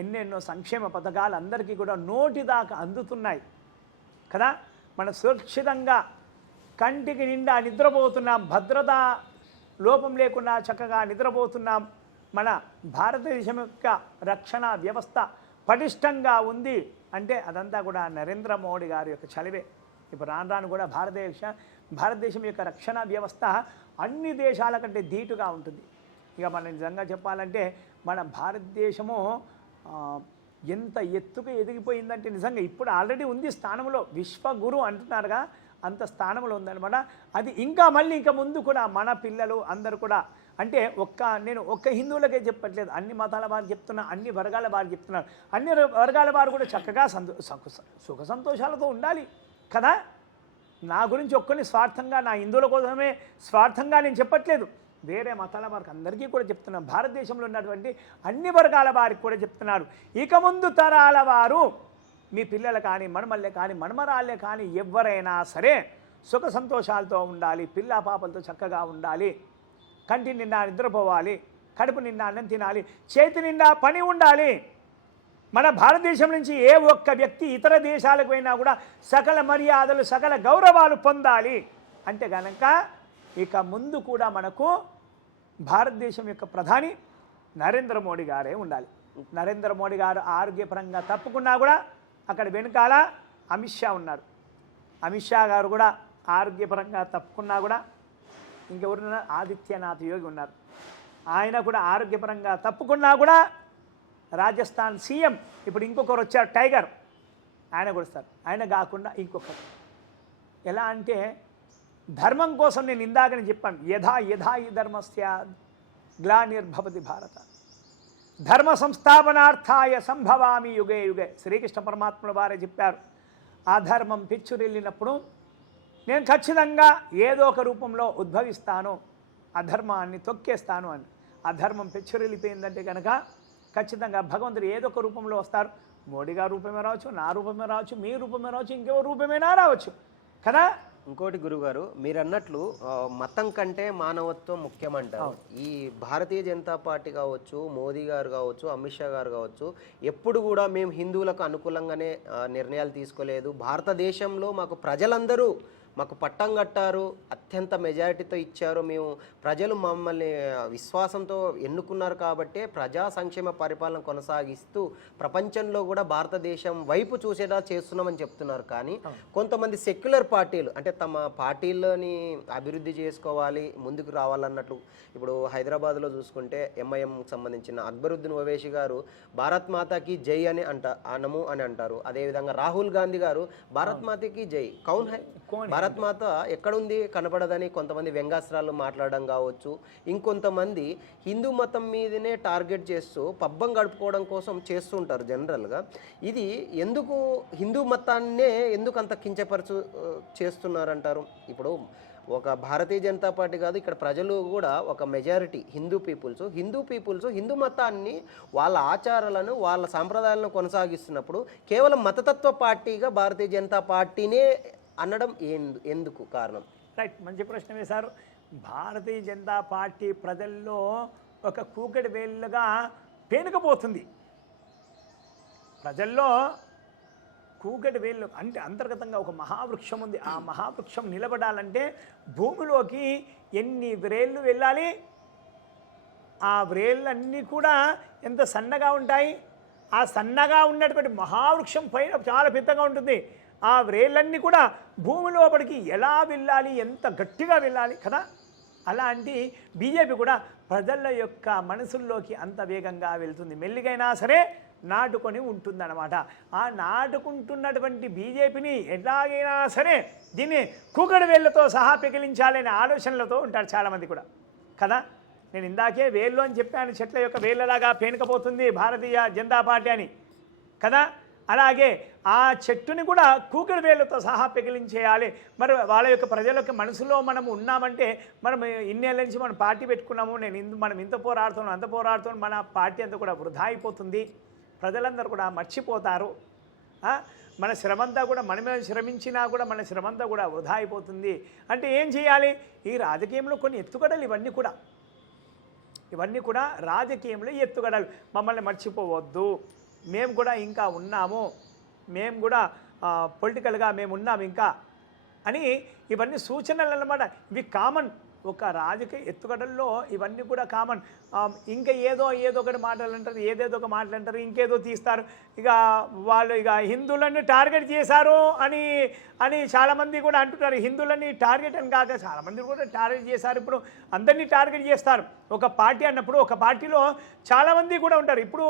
ఎన్నెన్నో సంక్షేమ పథకాలు అందరికీ కూడా నోటి దాకా అందుతున్నాయి కదా. మనం సురక్షితంగా కంటికి నిండా నిద్రపోతున్నాం, భద్రతా లోపం లేకుండా చక్కగా నిద్రపోతున్నాం. మన భారతదేశం యొక్క రక్షణ వ్యవస్థ పటిష్టంగా ఉంది అంటే అదంతా కూడా నరేంద్ర మోడీ గారి యొక్క చలివే. ఇప్పుడు రాను కూడా భారతదేశం యొక్క రక్షణ వ్యవస్థ అన్ని దేశాల కంటే ధీటుగా ఉంటుంది. ఇక మనం నిజంగా చెప్పాలంటే మన భారతదేశము ఎంత ఎత్తుకు ఎదిగిపోయిందంటే నిజంగా ఇప్పుడు ఆల్రెడీ ఉంది స్థానంలో, విశ్వగురు అంటున్నారుగా, అంత స్థానంలో ఉందన్నమాట. అది ఇంకా మళ్ళీ ఇంకా ముందు కూడా మన పిల్లలు అందరూ కూడా, అంటే నేను ఒక్క హిందువులకే చెప్పట్లేదు, అన్ని మతాల వారు చెప్తున్నా, అన్ని వర్గాల వారు చెప్తున్నారు. అన్ని వర్గాల వారు కూడా చక్కగా సుఖ సంతోషాలతో ఉండాలి కదా. నా గురించి ఒక్కరిని స్వార్థంగా, నా హిందువుల కోసమే స్వార్థంగా నేను చెప్పట్లేదు, వేరే మతాల వారికి అందరికీ కూడా చెప్తున్నాను. భారతదేశంలో ఉన్నటువంటి అన్ని వర్గాల వారికి కూడా చెప్తున్నారు. ఇక ముందు తరాల వారు, మీ పిల్లలు కానీ, మనమల్లే కానీ, మనమరాళ్ళే కానీ, ఎవరైనా సరే సుఖ సంతోషాలతో ఉండాలి, పిల్ల పాపలతో చక్కగా ఉండాలి, కంటి నిండా నిద్రపోవాలి, కడుపు నిండా అన్నం తినాలి, చేతి నిండా పని ఉండాలి. మన భారతదేశం నుంచి ఏ ఒక్క వ్యక్తి ఇతర దేశాలకు పోయినా కూడా సకల మర్యాదలు, సకల గౌరవాలు పొందాలి అంటే కనుక ఇక ముందు కూడా మనకు భారతదేశం యొక్క ప్రధాని నరేంద్ర మోడీ గారే ఉండాలి. నరేంద్ర మోడీ గారు ఆరోగ్యపరంగా తప్పుకున్నా కూడా అక్కడ వెనుకాల అమిత్ షా ఉన్నారు. అమిత్ షా గారు కూడా ఆరోగ్యపరంగా తప్పుకున్నా కూడా ఇంకెవరున్నారు? ఆదిత్యనాథ్ యోగి ఉన్నారు. ఆయన కూడా ఆరోగ్యపరంగా తప్పుకున్నా కూడా రాజస్థాన్ సీఎం ఇప్పుడు ఇంకొకరు వచ్చారు, ఆయన కూడా ఇస్తారు. ఆయన కాకుండా ఇంకొకరు ఎలా అంటే ధర్మం కోసం నేను ఇందాకనే చెప్పాను, యథా యథా ఈ ధర్మస్య గ్లానిర్భవతి భారత ధర్మ సంస్థాపనార్థాయ సంభవామి యుగే యుగే. శ్రీకృష్ణ పరమాత్ముల వారే చెప్పారు, ఆ ధర్మం పిచ్చురెళ్ళినప్పుడు నేను ఖచ్చితంగా ఏదో ఒక రూపంలో ఉద్భవిస్తాను, అధర్మాన్ని తొక్కేస్తాను అని. ఆ ధర్మం పెచ్చురెళ్ళిపోయిందంటే కనుక ఖచ్చితంగా భగవంతుడు ఏదో ఒక రూపంలో వస్తారు. మోడీ గారి రూపమే రావచ్చు, నా రూపమే రావచ్చు, మీ రూపమే రావచ్చు, ఇంకో రూపమైనా రావచ్చు కదా. ఇంకోటి గురుగారు, మీరు అన్నట్లు మతం కంటే మానవత్వం ముఖ్యమంటారు. ఈ భారతీయ జనతా పార్టీ కావచ్చు, మోదీ గారు కావచ్చు, అమిత్ షా గారు కావచ్చు, ఎప్పుడు కూడా మేము హిందువులకు అనుకూలంగానే నిర్ణయాలు తీసుకోలేదు. భారతదేశంలో మాకు ప్రజలందరూ మాకు పట్టం కట్టారు, అత్యంత మెజారిటీతో ఇచ్చారు, మేము ప్రజలు మమ్మల్ని విశ్వాసంతో ఎన్నుకున్నారు కాబట్టే ప్రజా సంక్షేమ పరిపాలన కొనసాగిస్తూ ప్రపంచంలో కూడా భారతదేశం వైపు చూసేలా చేస్తున్నామని చెప్తున్నారు. కానీ కొంతమంది సెక్యులర్ పార్టీలు అంటే తమ పార్టీలని అభివృద్ధి చేసుకోవాలి, ముందుకు రావాలన్నట్లు, ఇప్పుడు హైదరాబాద్లో చూసుకుంటే ఎంఐఎంకి సంబంధించిన అక్బరుద్దీన్ ఓవైసీ గారు భారత్ మాతాకి జై అని అనము అని అంటారు. అదేవిధంగా రాహుల్ గాంధీ గారు భారత్ మాతాకి జై కౌన్ హై, భారత్ మాత ఎక్కడుంది కనబడదని కొంతమంది వ్యంగ్యాస్త్రాలు మాట్లాడడం కావచ్చు. ఇంకొంతమంది హిందూ మతం మీదనే టార్గెట్ చేస్తూ పబ్బం గడుపుకోవడం కోసం చేస్తుంటారు జనరల్గా. ఇది ఎందుకు హిందూ మతాన్నే ఎందుకు అంత కించపరచు చేస్తున్నారంటారు? ఇప్పుడు ఒక భారతీయ జనతా పార్టీ కాదు, ఇక్కడ ప్రజలు కూడా ఒక మెజారిటీ హిందూ పీపుల్స్ హిందూ మతాన్ని, వాళ్ళ ఆచారాలను, వాళ్ళ సాంప్రదాయాలను కొనసాగిస్తున్నప్పుడు కేవలం మతతత్వ పార్టీగా భారతీయ జనతా పార్టీనే అనడం ఎందుకు కారణం? రైట్, మంచి ప్రశ్న వేశారు. భారతీయ జనతా పార్టీ ప్రజల్లో ఒక కూకటి వేళ్ళగా పేనుకపోతుంది. ప్రజల్లో కూకటి వేళ్ళు అంటే అంతర్గతంగా ఒక మహావృక్షం ఉంది. ఆ మహావృక్షం నిలబడాలంటే భూమిలోకి ఎన్ని వ్రేళ్ళు వెళ్ళాలి? ఆ వ్రేళ్ళన్నీ కూడా ఎంత సన్నగా ఉంటాయి? ఆ సన్నగా ఉన్నటువంటి మహావృక్షం పైన చాలా పెద్దగా ఉంటుంది. ఆ వ్రేళ్ళన్నీ కూడా భూమి లోపలికి ఎలా వెళ్ళాలి, ఎంత గట్టిగా వెళ్ళాలి కదా. అలాంటి బీజేపీ కూడా ప్రజల యొక్క మనసుల్లోకి అంత వేగంగా వెళ్తుంది. మెల్లిగైనా సరే నాటుకొని ఉంటుందన్నమాట. ఆ నాటుకుంటున్నటువంటి బీజేపీని ఎలాగైనా సరే దీన్ని కూకడి వేళ్ళతో సహా పెకిలించాలనే ఆలోచనలతో ఉంటారు చాలామంది కూడా కదా. నేను ఇందాకే వేళ్ళు అని చెప్పాను, చెట్ల యొక్క వేళ్ళలాగా పేనుకపోతుంది భారతీయ జనతా పార్టీ అని కదా. అలాగే ఆ చెట్టుని కూడా కూకడి వేళ్ళతో సహా పెకిలించేయాలి. మరి వాళ్ళ యొక్క ప్రజల యొక్క మనసులో మనం ఉన్నామంటే, మనం ఇన్నేళ్ళ నుంచి మనం పార్టీ పెట్టుకున్నాము, మనం ఇంత పోరాడుతున్నాం అంత పోరాడుతున్నాం, మన పార్టీ అంతా కూడా వృధా అయిపోతుంది, ప్రజలందరూ కూడా మర్చిపోతారు. మన శ్రమంతా కూడా మనమే శ్రమించినా కూడా మన శ్రమంతా కూడా వృధా అయిపోతుంది. అంటే ఏం చేయాలి? ఈ రాజకీయంలో కొన్ని ఎత్తుగడలు ఇవన్నీ కూడా రాజకీయంలో ఎత్తుగడలు. మమ్మల్ని మర్చిపోవద్దు, మేము కూడా ఇంకా ఉన్నాము, మేము కూడా పొలిటికల్గా మేము ఉన్నాము ఇంకా అని ఇవన్నీ సూచనలు అన్నమాట. ఇవి కామన్, ఒక రాజకీయ ఎత్తుగడల్లో ఇవన్నీ కూడా కామన్. ఇంకా ఏదో ఒకటి మాటలు అంటారు, ఏదేదో ఒక మాటలు అంటారు, ఇంకేదో తీస్తారు. ఇక వాళ్ళు ఇక హిందువులని టార్గెట్ చేశారు అని చాలామంది కూడా అంటున్నారు. హిందువులని టార్గెట్ అని కాక చాలామంది కూడా టార్గెట్ చేశారు. ఇప్పుడు అందరినీ టార్గెట్ చేస్తారు. ఒక పార్టీ అన్నప్పుడు ఒక పార్టీలో చాలామంది కూడా ఉంటారు. ఇప్పుడు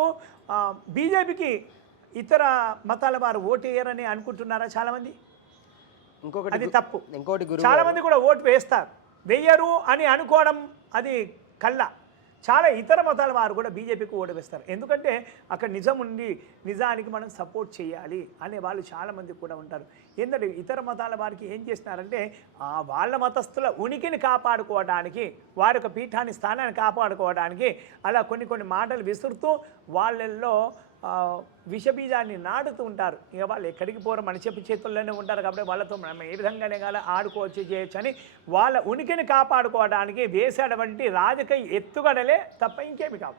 బీజేపీకి ఇతర మతాల వారు ఓటు వేయరని అనుకుంటున్నారా చాలామంది? ఇంకొకటి అది తప్పు. ఇంకోటి చాలామంది కూడా ఓటు వేస్తారు, వెయ్యరు అని అనుకోవడం అది కళ్ళ. చాలా ఇతర మతాల వారు కూడా బీజేపీకి ఓటు వేస్తారు. ఎందుకంటే అక్కడ నిజం ఉంది, నిజానికి మనం సపోర్ట్ చేయాలి అనే వాళ్ళు చాలామంది కూడా ఉంటారు. ఏంటంటే ఇతర మతాల వారికి ఏం చేస్తున్నారంటే వాళ్ళ మతస్థుల ఉనికిని కాపాడుకోవడానికి, వారి యొక్క పీఠాన్ని స్థానాన్ని కాపాడుకోవడానికి అలా కొన్ని మాటలు విసురుతూ వాళ్ళల్లో విషబీజాన్ని నాటుతూ ఉంటారు. ఇక వాళ్ళు ఎక్కడికి పోరు, మన చేతుల్లోనే ఉంటారు. కాబట్టి వాళ్ళతో మనం ఏ విధంగానే కానీ ఆడుకోవచ్చు, చేయొచ్చు అని వాళ్ళ ఉనికిని కాపాడుకోవడానికి వేసేటువంటి రాజకీయ ఎత్తుగడలే తప్ప ఇంకేమి కావు.